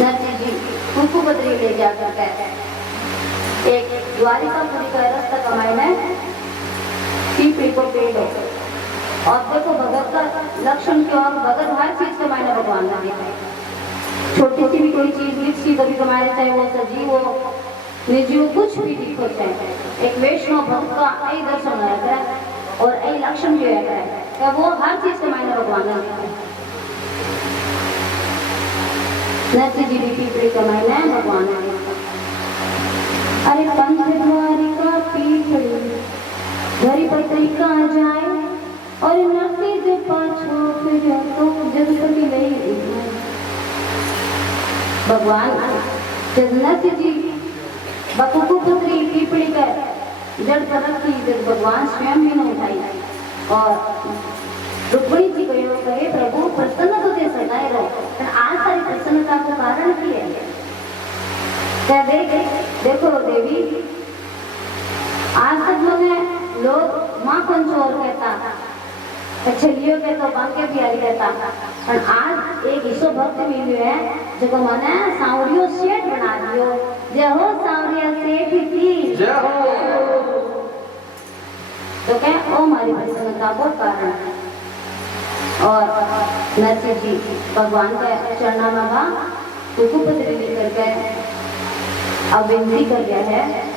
नर्स जी उपपत्री ले जाकर कहते एक द्वारिकापुरी का रास्ता कमाने पीपड़ी को पेड़ हो और देखो भगत का लक्षण क्यों और भगत हर चीज के मायने भगवान ने दिया छोटी सी भी कोई चीज लिखी कभी कमाए चाहे वो सजीव हो निर्जीव कुछ भी दिखो चाहे एक वैष्णव भक्त का यही दर्शन रहता है और यही लक्षण भी रहता है कि वो हर चीज के मायने भगवान ने नर्स जी भी पीपड़ी का मायने भगवान ने अरे पंथ द्वारिका पीपड़ी घरी पत्रिका जाए और नर्सी से पाछो फिर तो जगपति नहीं भगवान नर्स जी बकुकु पुत्री पीपड़ी कर जड़ पर रखी जब भगवान स्वयं भी न उठाई और रुक्मिणी जी को कहे प्रभु प्रसन्न तो दे सदाए रहो पर आज सारी प्रसन्नता को कारण की है क्या देखो देखो देवी आज तक मैंने लोग माँ कंचोर कहता छलियों के तो बांके बिहारी कहता और आज एक ईसो भक्त मिले है जो मैंने सांवरियों सेठ बना दियो जय हो सांवरिया सेठ की जय हो तो क्या ओ हमारी प्रसन्नता को कारण है और नर्स जी भगवान का चरणा मांगा उपपत्री लेकर गए अब विनती कर गया है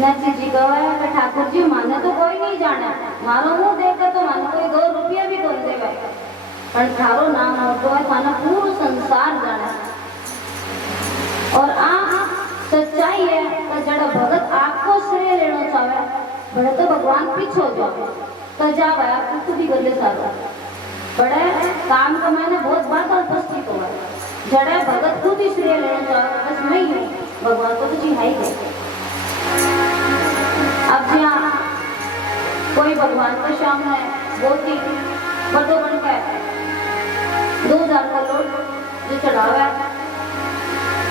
नरसिंह जी कहे ठाकुर जी माने तो कोई नहीं जाने, मारो मुंह देखकर तो माने कोई 2 रुपया भी कौन देवे, पर थारो नाम होतो है थाना पूरा संसार जाने। और आ सच्चाई है कि जड़ा भगत आपको श्रेय लेना चाहे बड़े तो भगवान पीछे हो जाओ तो जावे आपको खुद ही गले सारो बड़े काम कमाने बहुत बात और उपस्थित हो जड़ा भगत खुद ही श्रेय लेना चाहे बस मैं ही भगवान को तो जी है ही। अब जहाँ कोई भगवान का सामने बहुत ही बड़ो बन के 2000 का लोट जो चढ़ावा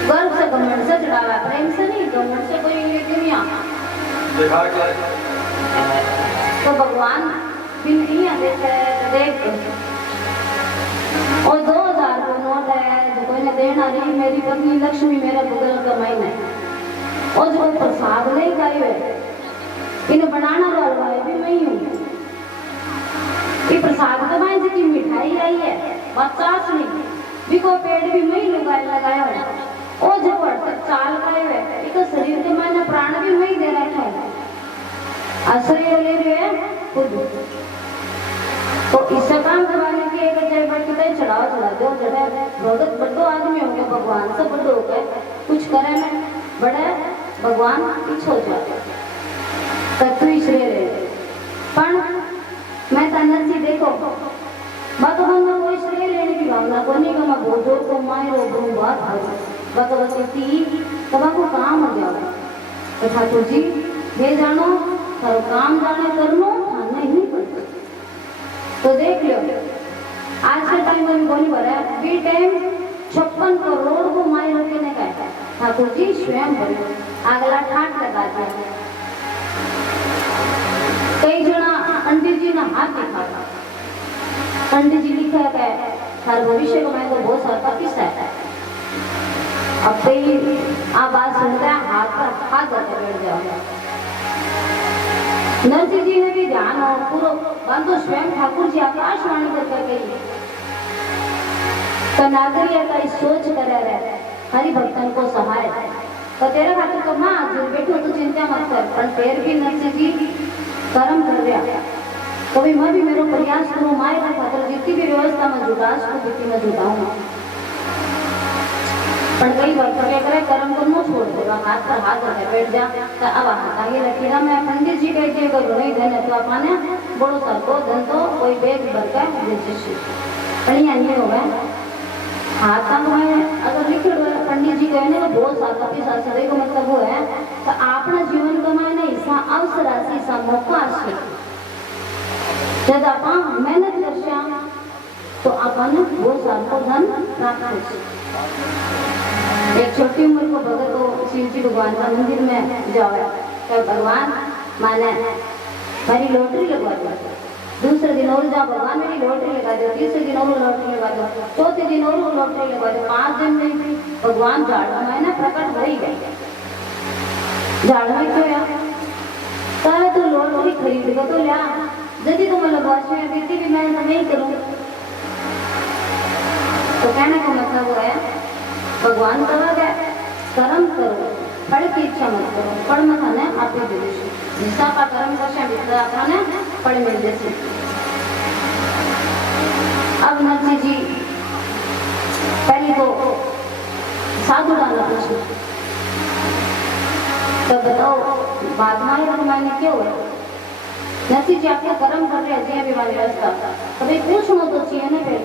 गर्व से घमंड से चढ़ावा, प्रेम से नहीं, घमंड से कोई दुनिया तो भगवान बिन देख और 2000 को नोट है जो कोई ने देना नहीं, मेरी पत्नी लक्ष्मी मेरा बगल का महीना और जो प्रसाद नहीं खाई हुए इन्हें बनाना वाला है भी मैं ही हूँ। ये प्रसाद तो मैं जी की मिठाई आई है 50 नहीं भी को पेड़ भी मैं ही लगाया है और जो तक चाल खाए हुए एक शरीर के मैंने प्राण भी मैं ही दे रखा है आश्रय ले रहे हैं खुद। तो इस काम करवाने की एक जय बैठ चढ़ावा चढ़ा दो जड़ा भगत बड़ो आदमी हो गए भगवान से बड़ो हो गए कुछ करे ना बड़े भगवान पीछे हो जाए तत्व श्रेय ले पण मैं तनसी देखो भगवान में कोई श्रेय लेने की भावना को नहीं करना बोझो को माय रो बात भगवती तब को काम हो जाओ तो ठाकुर जी ये जानो थारो काम जाने करनो थाने ही करते तो देख लो आज के टाइम में बोली भरा बी टाइम 56 करोड़ को माय रोके ने कहा ठाकुर जी स्वयं बोलो अगला ठाट लगा दिया। कई जना पंडित जी ने हाथ दिखा पंडित जी लिखा है हर भविष्य को मैं तो बहुत सारा किस्सा है। अब कई आप बात सुनते हैं हाथ पर हाथ रखे बैठ जाओ। नरसिंह जी ने भी ध्यान और पूरा बंधु स्वयं ठाकुर जी आकाशवाणी करके गई तो नागरिया का इस सोच कर रहे हरि भक्तन को सहाय तो तेरा खातिर तो माँ जो बैठो तो चिंता मत कर पर फिर भी नरसिंह जी कर्म कर रहा कभी मैं भी मेरा प्रयास करूँ माए का खातर जितनी भी व्यवस्था में जुटास को जितनी मैं जुटाऊंगा पर कई बार क्या करे कर्म को न छोड़ देगा हाथ पर हाथ रखे बैठ जा तो अब हाथ आगे रखेगा मैं पंडित जी कहते हैं अगर नहीं देने तो अपने बड़ो सर को धन तो कोई बेग भर का जैसे बढ़िया नहीं होगा हाथ तक में अगर लिखे पंडित जी कहने को बहुत सारा पैसा का मतलब वो है तो अपना जीवन कमाने ऐसा अवसर आसी ऐसा मौका आसी जब आप मेहनत कर तो अपन वो साल को धन प्राप्त हो। एक छोटी उम्र को भगत को शिव जी भगवान का मंदिर में जाओ तो भगवान माने मेरी लॉटरी लगवा दो, दूसरे दिन और जाओ भगवान मेरी लॉटरी लगा दो, तीसरे दिन और लॉटरी लगा दो, चौथे दिन और लॉटरी लगा दो, 5 दिन में भगवान झाड़ में ना प्रकट हो ही गए। झाड़ में क्यों या तारा तो लॉटरी खरीद को तो लिया यदि तुम लगवाश में देती भी मैं तो नहीं करूँ तो कहने का मतलब वो है भगवान कहा गया कर्म करो फल की इच्छा मत करो फल मत आने आप ही दे जिसका का कर्म करशा जितना आपने फल मिल जैसे। अब नरसिंह जी पहले तो साधु डाला प्रश्न तो बताओ बात मारे मैंने क्यों है नरसिंह जी आपके कर्म कर रहे हैं भी वाली व्यवस्था कभी पूछना तो चाहिए ना फिर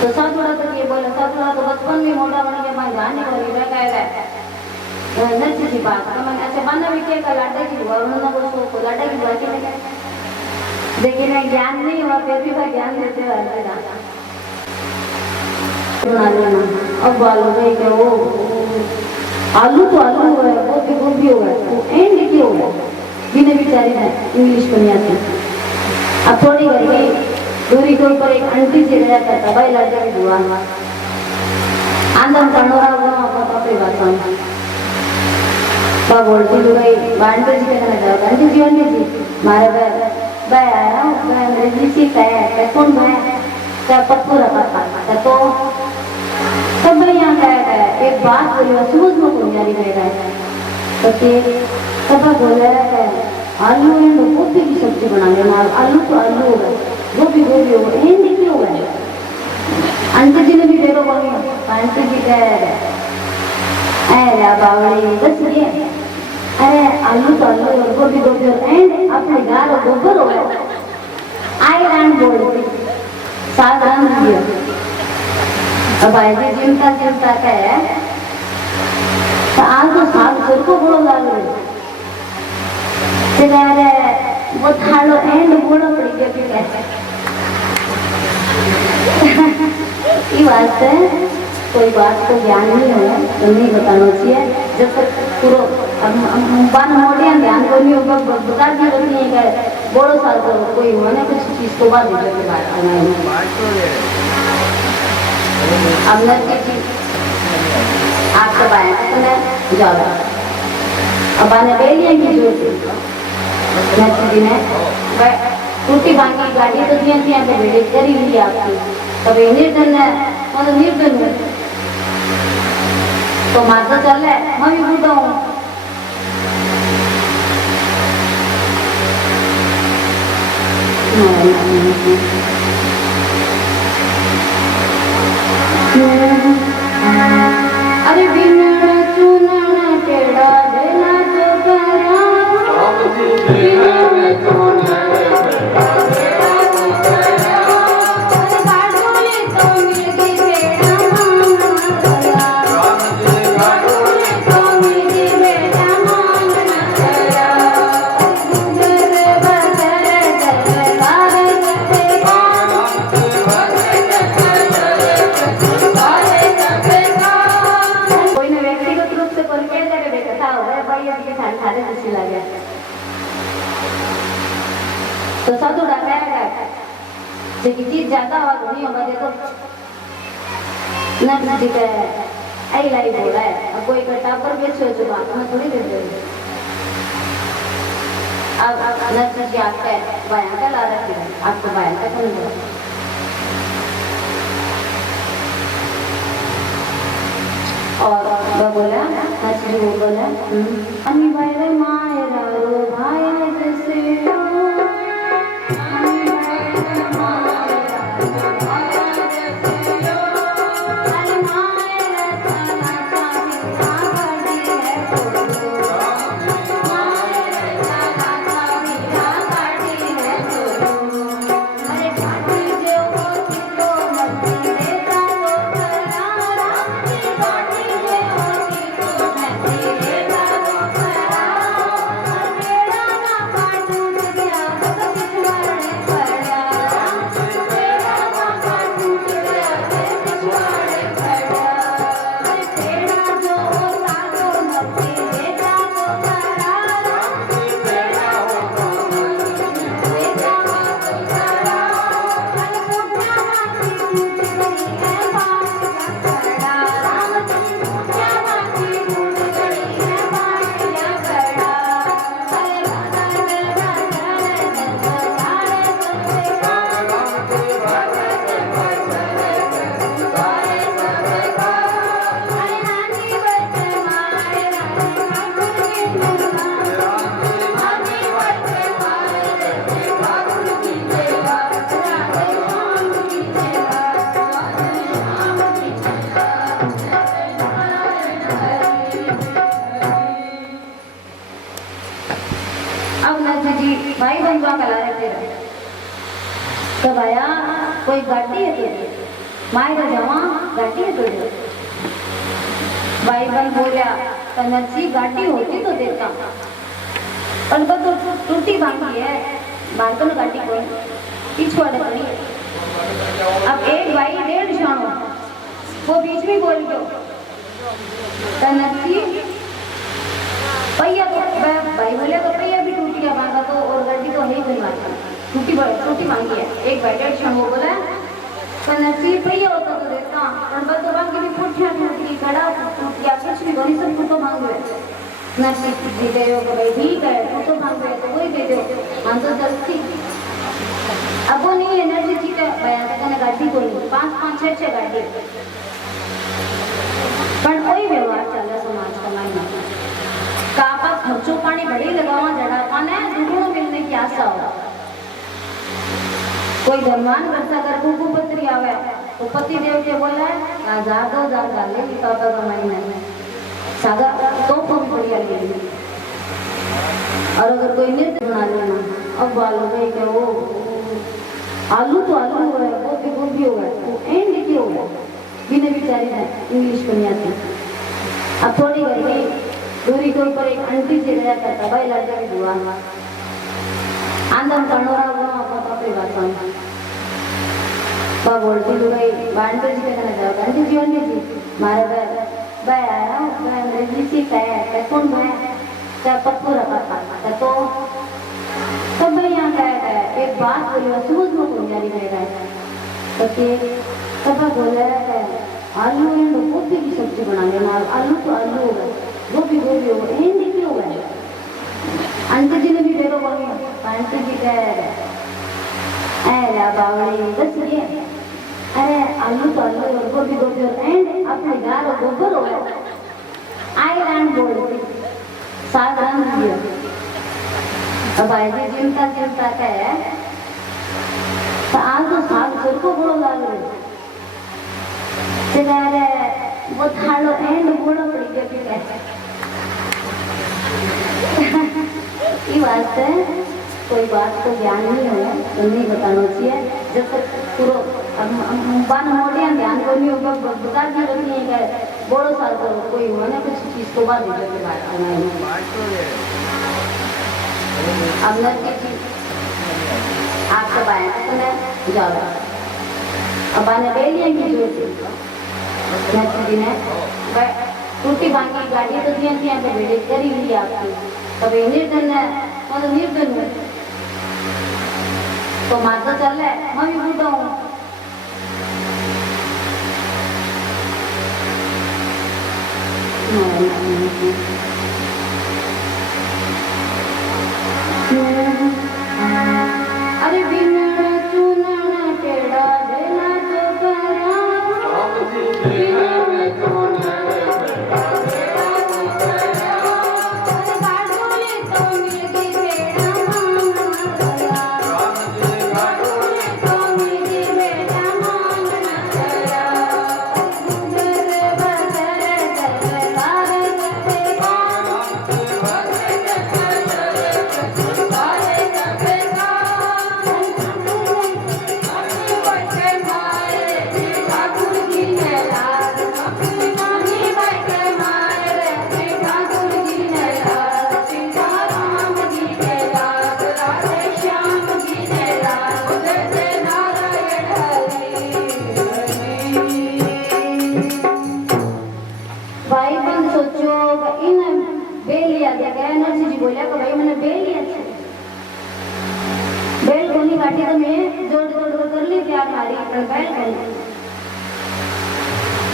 तो साधुड़ा तक ये बोला साधुड़ा तो बचपन में मोटा बन के मैं जाने वाली मैं कह रहा है नरसिंह जी बात का मैंने ऐसे बना भी क्या लाडा की हुआ उन्होंने वो को लाडा की हुआ कि लेकिन मैं ज्ञान नहीं हुआ फिर भी मैं ज्ञान देते हुए अब बालू गई क्या वो आलू तो आलू हुआ है गोभी गोभी हुआ है वो एंड क्यों हुआ बिना बेचारी है इंग्लिश को नहीं आती। अब थोड़ी घर गई दूरी के ऊपर एक आंटी से रहा करता भाई लड़का भी हुआ आंदम कनोरा हुआ अपना पापे बात बा बोलती गई आंटी जी कहना जाओ आंटी जी मारे भाई आया हूँ मैं अंग्रेजी सीखा है कौन भाई क्या पप्पू रखा तो सब यहाँ क्या एक बात बोली सूझ में कौन जारी रहेगा तो सब बोले आलू एंड गोभी की सब्जी बना लेना आलू तो आलू होगा गोभी गोभी होगा एंड क्यों होगा आंटी जी ने भी देखो बोली आंटी जी कह रहे अरे बावड़ी बस ये अरे आलू तो आलू और गोभी गोभी और एंड अपने गार और गोबर होगा आई रैंड बोलती साग रंग दिया अब ऐसे जिमता जिमता क्या है तो आज तो साग सुर को बोलो लागू अरे वो थालो एंड बोलो पड़ी गया कि कैसे ये बात है कोई बात को ज्ञान नहीं है तो नहीं बताना चाहिए जब तक पूरा बान मोड़िया ध्यान को नहीं होगा बता दी होती है कि बोलो साल को कोई होने कुछ चीज को बाद में बात करना है अब नर्सी जी आपका बाया कितना जाओ अब आने ले लिया कि जो नर्सी जी ने टूटी बांकी गाड़ी तो दिया थी पे भेड़े करी ली आपकी कभी निर्धन है मतलब निर्धन है तो माता चल है मैं भी बूढ़ा हूँ अरे बिना चुनन टेढ़ा देना तो करा बिना चुनन तो सब तो डाका है जो चीज ज्यादा और नहीं होगा देखो नर्स जी का आई लाई बोला है अब कोई कटा पर भी सोच चुका मैं थोड़ी देर दे अब नर्स जी आपका बयान का ला रखी है आपको बयान का कौन बोला और वो बोला नर्स जी वो बोला अन्य भाई रे मायरा रो भाई जैसे भाई बंधुआ कला रहे तेरा कब आया कोई गाड़ी है तुझे मायरा जमा गाड़ी है तुझे भाई बन बोलिया तो नर्सी गाड़ी होती तो देता पर तो टूटी बाकी है मार्को में गाड़ी कोई पिछवाड़े पड़ी अब एक भाई 1.5 शानो वो बीच में बोल गयो तो नर्सी पहिया तो भाई बोले तो पहिया भी टूट गया मांगी है। एक बैठे क्षण वो बोला पर नसीब भैया होता तो देता पर बस तो बाकी भी पुठिया टूट गई खड़ा टूट गया कुछ भी गोली सब तो मांग रहे नसीब जी गए हो भाई ठीक है तो मांग रहे तो वही दे दो हम तो जल्दी अब वो नहीं एनर्जी जी का बयान करने गाड़ी को नहीं 5-5-6 गाड़ी पर कोई व्यवहार चल रहा समाज का मायना कापा खर्चों पानी बड़ी लगावा जड़ा पाने दुगुणों मिलने की आशा हो कोई धनवान वर्षा कर कुकु पत्री आवे तो पति देव के बोला है 1000-2000 डाले की कापा कमाई नहीं सागा तो भी बढ़िया लेगी और अगर कोई नृत्य बना लेना अब बालों में क्या वो आलू तो आलू हो गए गोभी हो गए तो एंड लिखी हो गए बिना बिचारी है इंग्लिश को नहीं आती अब थोड़ी करके दूरी के ऊपर एक आंटी से गया करता भाई लड़का की दुआ आंदम तनोरा गुना अपना अपनी बात सुन बा बोलती लू गई बांटे जी कहना जाओ आंटी जी आंटी जी मारे भाई आया हूँ मैं अंग्रेजी सीखा है कौन मैं क्या पप्पू रखा तो तब भाई यहाँ गया एक बात बोली सुबह सुबह को जारी रहेगा तो तब बोला आलू एंड गोभी की सब्जी बना लेना आलू तो आलू होगा गोभी होगा एंड की होगा आंटी जी ने भी बेरो बोली आंटी जी कह अरे बावड़ी बस ये अरे आलू तो आलू और गोभी और एंड अपने गार और गोबर होगा आईलैंड बोलती साग रंग दिया अब ऐसे चिंता है तो आज तो साग सुर को बुढ़ो लाग रहे वो थालो एंड बुढ़ो पड़ी गया ये वास्ते कोई बात को ज्ञान नहीं हो तो नहीं बताना चाहिए जब तक पूरा बान मोड़िया ध्यान को नहीं होगा बता दी रखनी है कि बड़ो साल तो कोई हुआ ना कुछ चीज को बाद में बात करना अब नती आपका बाया तो जाओ अब आने बेलियां की जो नती जी ने टूटी बांकी गाड़ी तो दिया थी पे बेड़े करी हुई आपकी कभी निर्धन है मतलब निर्धन है तो माता चल रहा है मैं भी बूढ़ा हूँ अरे बिना चुना टेढ़ा देना तो करा बिना चुना काटी तो मैं जोड़ कर ली प्यार मारी पर बैल कर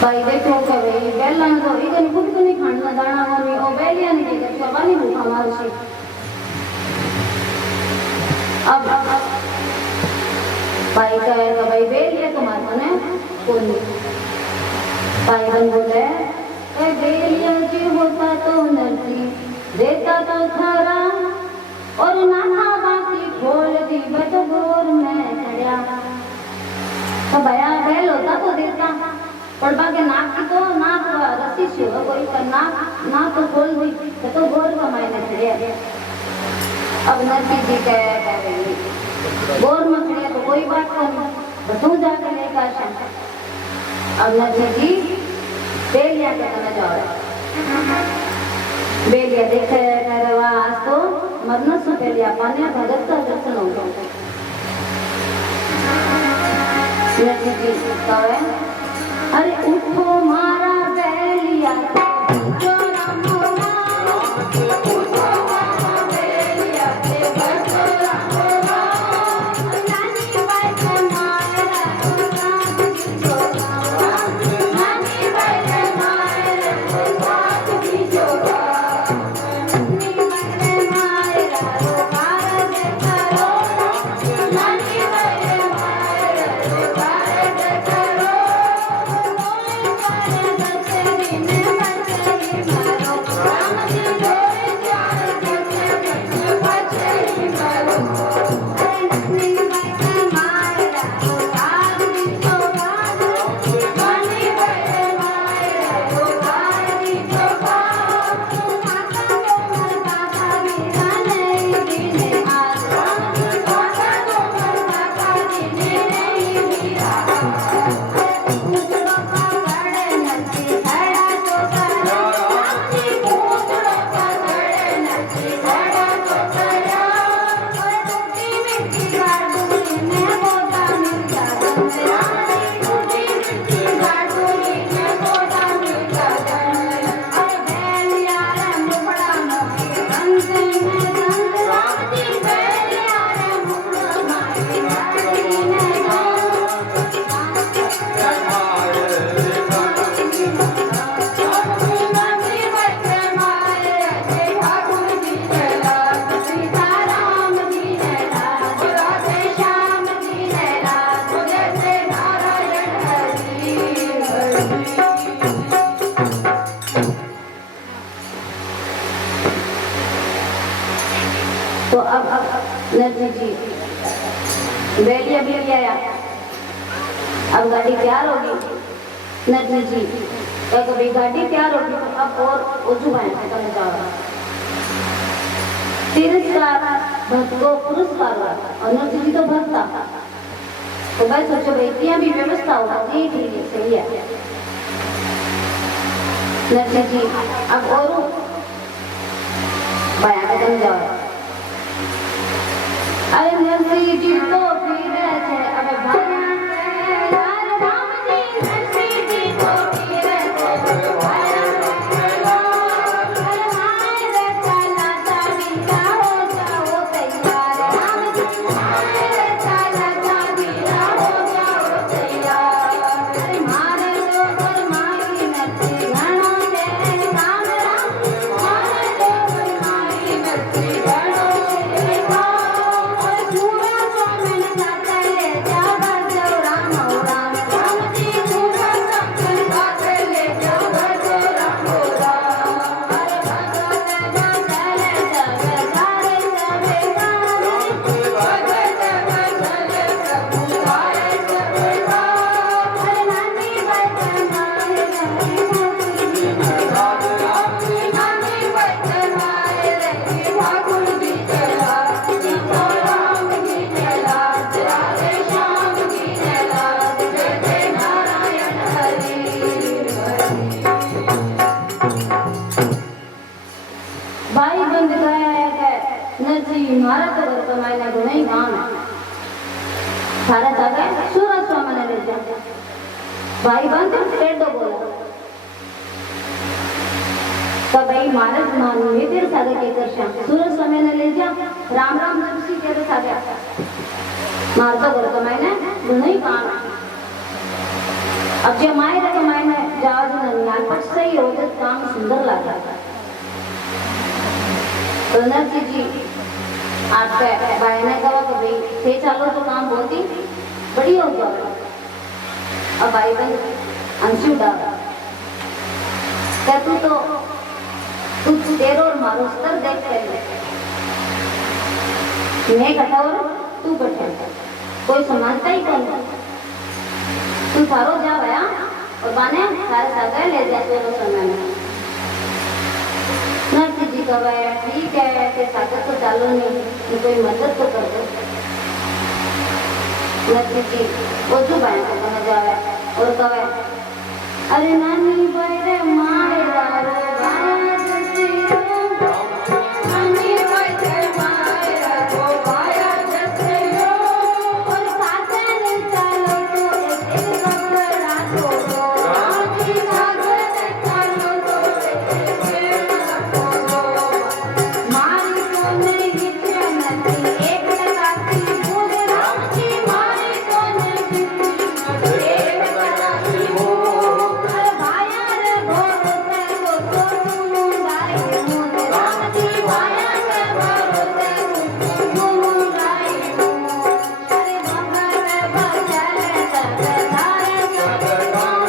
भाई देखो का भाई बैल लान तो इधर कुछ तो नहीं खाना दाना होनी ओ बैल या नहीं के तो बानी भूखा मार सी अब भाई कहेगा भाई बैल या तुम्हारा ने कौन भाई बन बोले ए बैल या जी होता तो नरसी देता तो खरा और नाना बाकी खोल दी तो गोर में खड़ा तो भया बैल होता तो देता पर बाकी नाक की तो नाक रस्सी से हो कोई पर नाक तो खोल दी तो गोर का मायने खड़े अब नदी जी कह रही गोर में खड़े तो कोई बात को नहीं तू जाकर लेकर शाम अब नदी जी बेलिया के करना जाओ बेलिया देखे आज तो मरना से पहले अपने भगत का दर्शन होगा अरे उठो मारा बेलिया नानी नरसिंह जी बैली अभी अभी आया, अब गाड़ी तैयार होगी। नरसिंह जी कहा भाई गाड़ी तैयार होगी तो अब और उजू भाई खत्म जाओ। तिरस्कार भक्त को पुरस्कार हुआ और नरसिंह जी तो भक्त था, तो मैं सोचो भाई यहाँ भी व्यवस्था होगा, नहीं ठीक है सही है। नरसिंह जी अब और भाई खत्म जाओ। अरे नरसिंह जी तो फिर है अबे भाई यार राम जी नरसिंह जी तो फिर है भाई अरे हाय रे चला चाबीला हो जाओ तैयार राम जी हाय रे चला चाबीला हो जाओ तैयार। अरे मारे तो फरमाई नरसिंह घणो से काम राम मारे तो फरमाई नरसिंह घणो से काम। भाई बंद गया है नरसिंह मारा तो घर कमाई ना गुणे काम है सारा जगह सूरज स्वामी ने ले जा। भाई बंद टेढ़ो बोला तो भाई महाराज मान में फिर सारे के कर श्याम सूरज स्वामी ने ले जा राम राम तुलसी के सारे मार तो घर कमाई ना गुणे काम है। अब जो मायरे कमाई ना जाओ जो ननियाल पर सही हो तो काम सुंदर लगा। तो नरसिंह जी आपका भाई ने कहा कि भाई थे चालो तो काम बहुत ही बढ़िया हो जाए। अब भाई बहन अंशु डाला क्या तू तेरो और मारो स्तर देख कर मैं कटा और तू कटा कोई समानता ही कौन तू थारो जा भया और बाने सारे सागर ले जाते हो समय में। नरसिंह जी कहा ठीक है ऐसे सागर तो चालो नहीं कोई मदद तो कर दो। नरसिंह जी वो जो भाई को कहा जावे और कहा अरे नानी भाई रे मारे दारो भाया जैसे नानी भाई रे मारे दारो भाया जैसे और साथे ने चालो तो एक कपड़ा छोड़ो नानी सागर ने चालो तो एक मारी तो नहीं गिरे नदी एक लगाती बोले राम जी मारी तो नहीं गिरे एक लगाती हो अरे भाया रे भरोसे को तो मुंडाई मुंड राम जी भाया रे भरोसे को तो मुंडाई अरे बाबा रे बचले सब धारे सब काम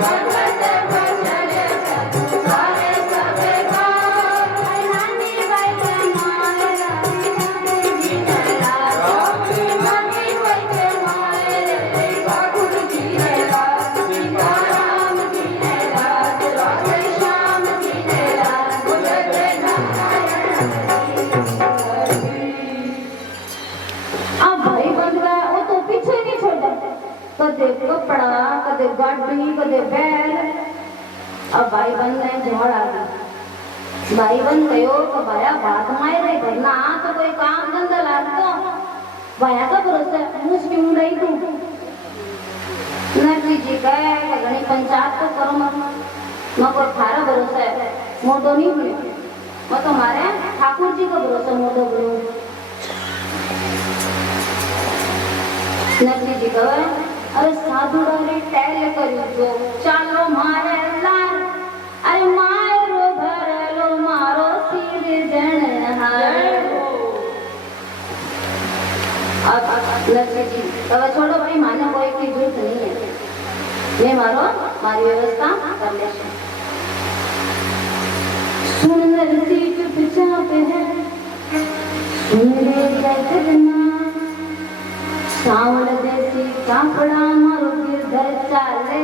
बाबा रे बचले सब सारे सब काम अरे नानी भाई के मारे रानी जी तेरा नानी भाई के मारे रे ठाकुर जी तेरा सीताराम जी तेरा राधे श्याम जी तेरा बोले अब भाई बन गया वो तो पीछे नहीं छोड़ा कदे कपड़ा कदे गाड़ी कदे बैल। अब भाई बन गए झोड़ आ गई भाई बन गयो तो भाया बात मारे रहे भरना तो कोई काम धंधा लाग तो भाया का भरोसा मुश्किल मुंडाई तू। नरसिंह जी कहे घनी पंचायत तो करो मैं कोई थारा भरोसा है मोटो नहीं मिले मैं तो मारे ठाकुर जी का भरोसा मोटो बोलूं। नरसिंह जी कहे अरे साधु रे टैल करू जो चालो मारे लाल अरे मारो भरलो मारो सिर जन हार। अब नरसिंह जी कहे छोड़ो भाई माने कोई की जरूरत नहीं है मैं मारी व्यवस्था कर ले। सुन नरसिंह चुपचाप है मेरे जगना सावल देसी कापड़ा मारो गिरधर चाले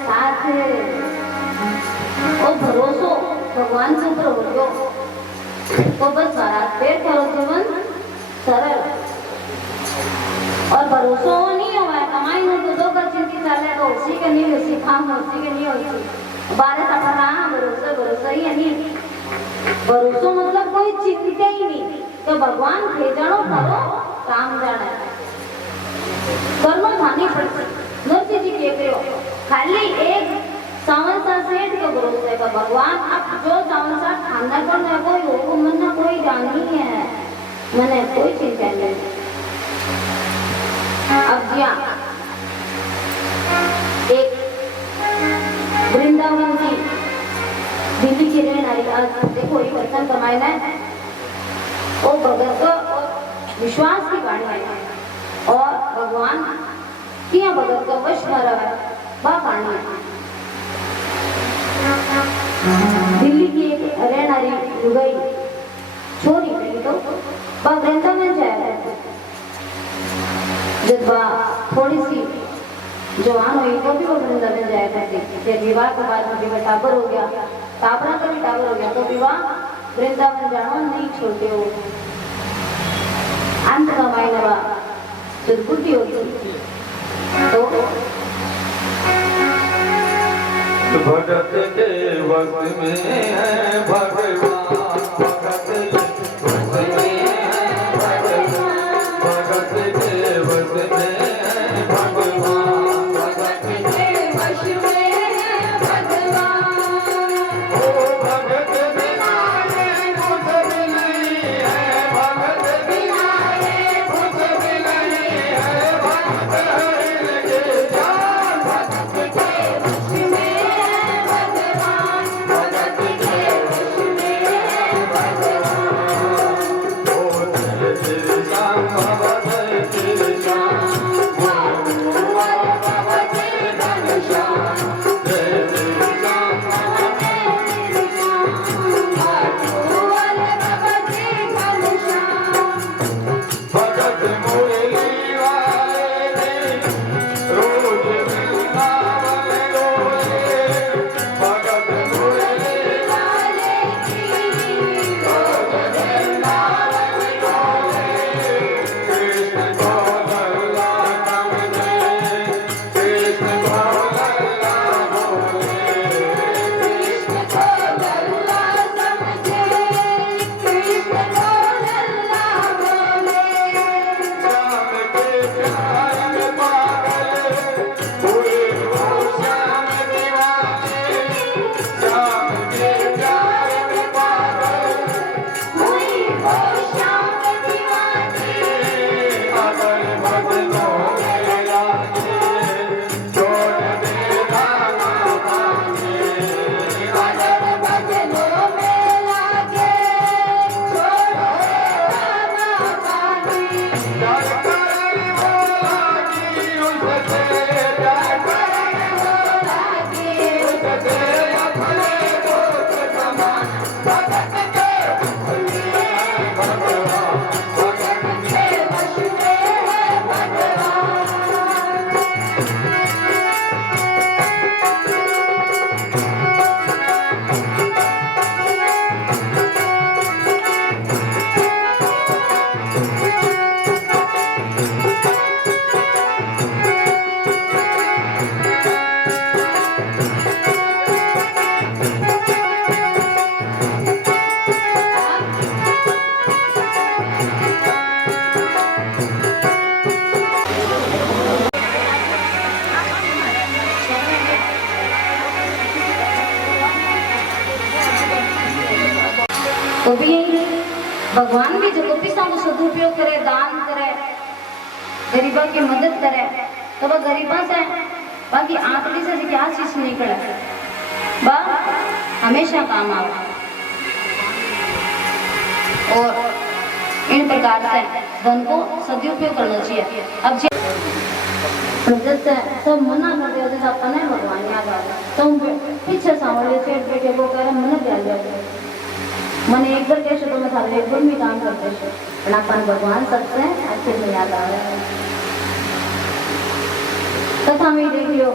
साथे ओ भरोसो भगवान के ऊपर हो गयो तो बस सारा पेट करो जीवन सरल और भरोसो नहीं हुआ कमाई में तो दो कर चिंती चले तो उसी के नहीं उसी काम उसी के नहीं होती बारे सपना भरोसा भरोसा ही नहीं भरोसो मतलब कोई चिंता ही नहीं तो भगवान भेजणो करो काम जाने कर्म खानी पड़ती नरसिंह जी कह रहे हो खाली एक सावन सा सेठ का भरोसा है भगवान अब जो सावन सा खाना करना कोई हुकुम मना कोई जानी है मैंने कोई चिंता नहीं अब जिया एक वृंदावन की दिल्ली की रहने वाली आज देखो ये वचन कमाए ना वो भगत को विश्वास की गाड़ी है और भगवान किया भगत का वश न रहा वह कहानी है दिल्ली की एक रहनारी लुगाई छोरी थी तो वह वृंदावन जाया जब वह थोड़ी सी जवान हुई तो भी वो वृंदावन जाया करती जब विवाह के बाद में विवाह टाबर हो गया टाबरा का भी टाबर हो गया तो विवाह वृंदावन जाना नहीं छोड़ते हो अंत का मायना दुर्बुद्धि होती तो भगत के वश में है भगवान भगत के वश में है भगवान भगत के वश में है भगवान भगत के वश में है भगवान ओ भगत बिना कुछ भी नहीं है भगत बिना कुछ भी नहीं है भगत के जान भगत के वश में तो भी भगवान भी जो पैसा को सदुपयोग करे दान करे गरीबा की मदद करे तो वह गरीबा से बाकी आंकड़ी से क्या चीज निकले वह हमेशा काम आवे और इन प्रकार से धन को सदुपयोग करना चाहिए अब जैसे सब मना कर दिया जैसे अपने भगवान याद आ तुम पीछे सांवले सेठ बैठे वो कह रहे मन ध्यान दिया मैंने एक बार कैसे तो मैं था एक बार भी काम करते थे पण अपन भगवान सबसे अच्छे से याद आवे कथा में देख लो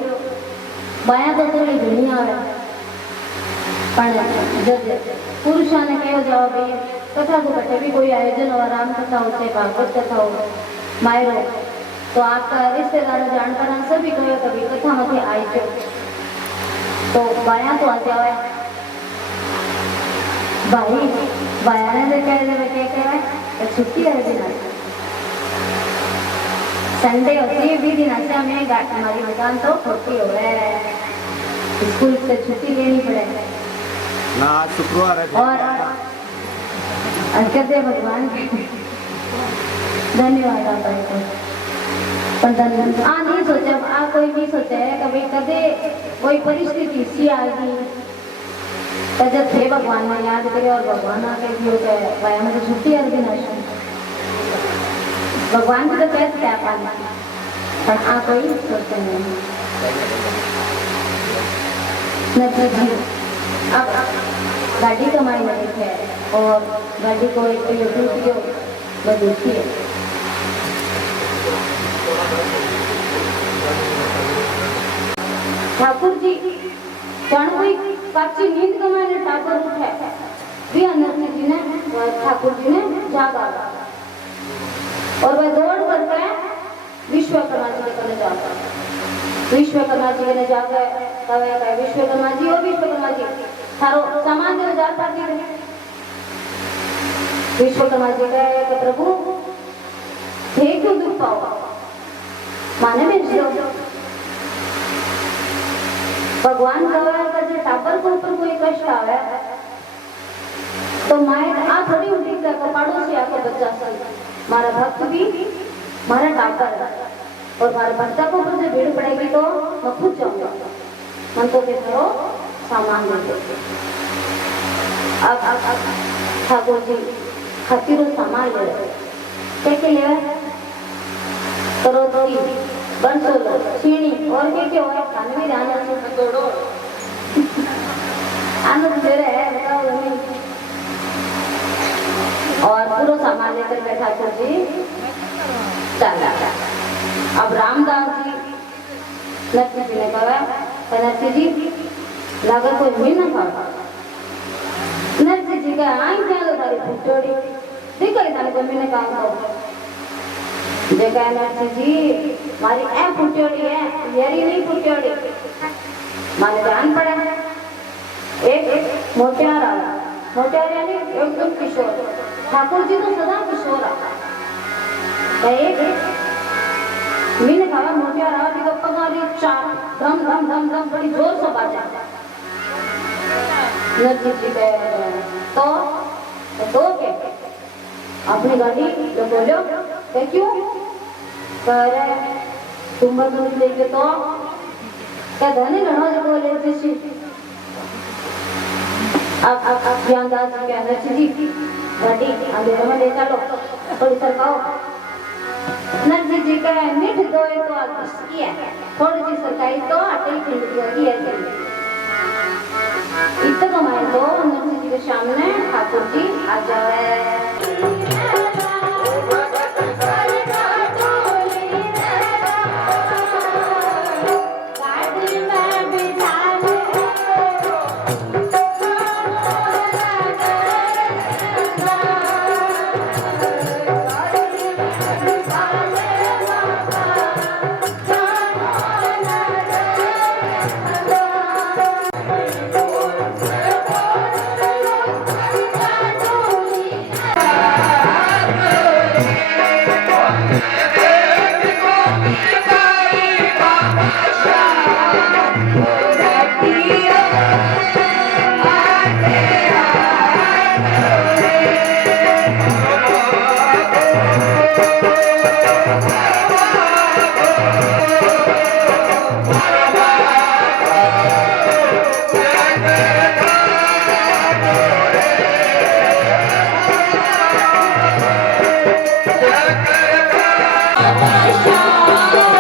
बाया तो थोड़ी घणी आवे पण जब पुरुषा ने कहो जाओ भाई कथा को कटे भी कोई आयोजन हो राम कथा हो चाहे भागवत कथा हो मायरो तो आपका रिश्तेदार जान पर सभी कहो कभी कथा मत आई तो बाया तो आ जाए भाई बाया ने क्या छुट्टी है दिन संडे होती है भी दिन अच्छा में हमारी दुकान तो छोटी हो रहा है स्कूल से छुट्टी लेनी पड़े ना शुक्रवार है और कहते भगवान धन्यवाद आप भाई को पर धन्यवाद नहीं सोचा आ कोई नहीं सोचा है कभी कदे कोई परिस्थिति सी आ गई तो जब थे भगवान ने याद करे और भगवान आके दियो के भाई हमें तो छुट्टी हर दिन आशा भगवान को तो कैसे क्या पाना पर आ कोई सोचते नहीं जी अब गाड़ी कमाई नहीं है और गाड़ी को एक यूट्यूब बदलती है ठाकुर जी जानो कोई कच्ची नींद कमाने ठाकुर उठे भी अनंत जी ने ठाकुर जी ने जागा और वह दौड़ करके विश्वकर्मा जी के पास जाता विश्वकर्मा जी ने जाकर कहे विश्वकर्मा जी ओ विश्वकर्मा जी थारो सामान जो जा पाती है विश्वकर्मा जी कहे कि प्रभु थे क्यों दुख पाओ माने में जो भगवान कहे कि जो टापर के ऊपर कोई कष्ट आवे तो माए आ थोड़ी उठी का पड़ोसी आके बच्चा सन मारा भक्त भी मारा टापर और मारे बच्चा को ऊपर से भीड़ पड़ेगी तो मैं खुद जाऊंगा मन तो के करो सामान दे अब ठाकुर जी खातिर सामान ले क्या ले करो दो बंसोलो छीनी और क्या है खाने में जाना है तोड़ो आनंद दे रहे हैं बताओ नहीं और पूरा सामान लेकर बैठा ठाकुर जी चला अब रामदास जी नरसिंह जी ने कहा नरसिंह जी लागत कोई मिल ना खाओ नरसिंह जी का आई क्या तो तारी फुटोड़ी देखो इतना कोई मिलने काम करो देखा नरसिंह जी मारी ऐ फुटोड़ी है यारी नहीं फुटोड़ी माने जान पड़ा एक मोटियार यानी एकदम किशोर ठाकुर जी तो सदा किशोर एक मैंने कहा मोटियार आवाज का पगारी चार धम धम धम धम बड़ी जोर से बाजा नरसिंह जी तो के अपनी गाड़ी जो बोलो क्यों कह रहे तुम बदल लेके तो क्या धनी लड़ो जो बोले जिसी अब ज्ञानदास जी के नरसिंह जी गाड़ी अंधेरे में ले चलो थोड़ी सरकाओ नरसिंह जी का मिठ दोए तो किसकी है थोड़ी सी सरकाई तो अटल खिलती होगी ऐसे इतना कमाए तो नरसिंह जी के सामने ठाकुर जी आ जाए Shine.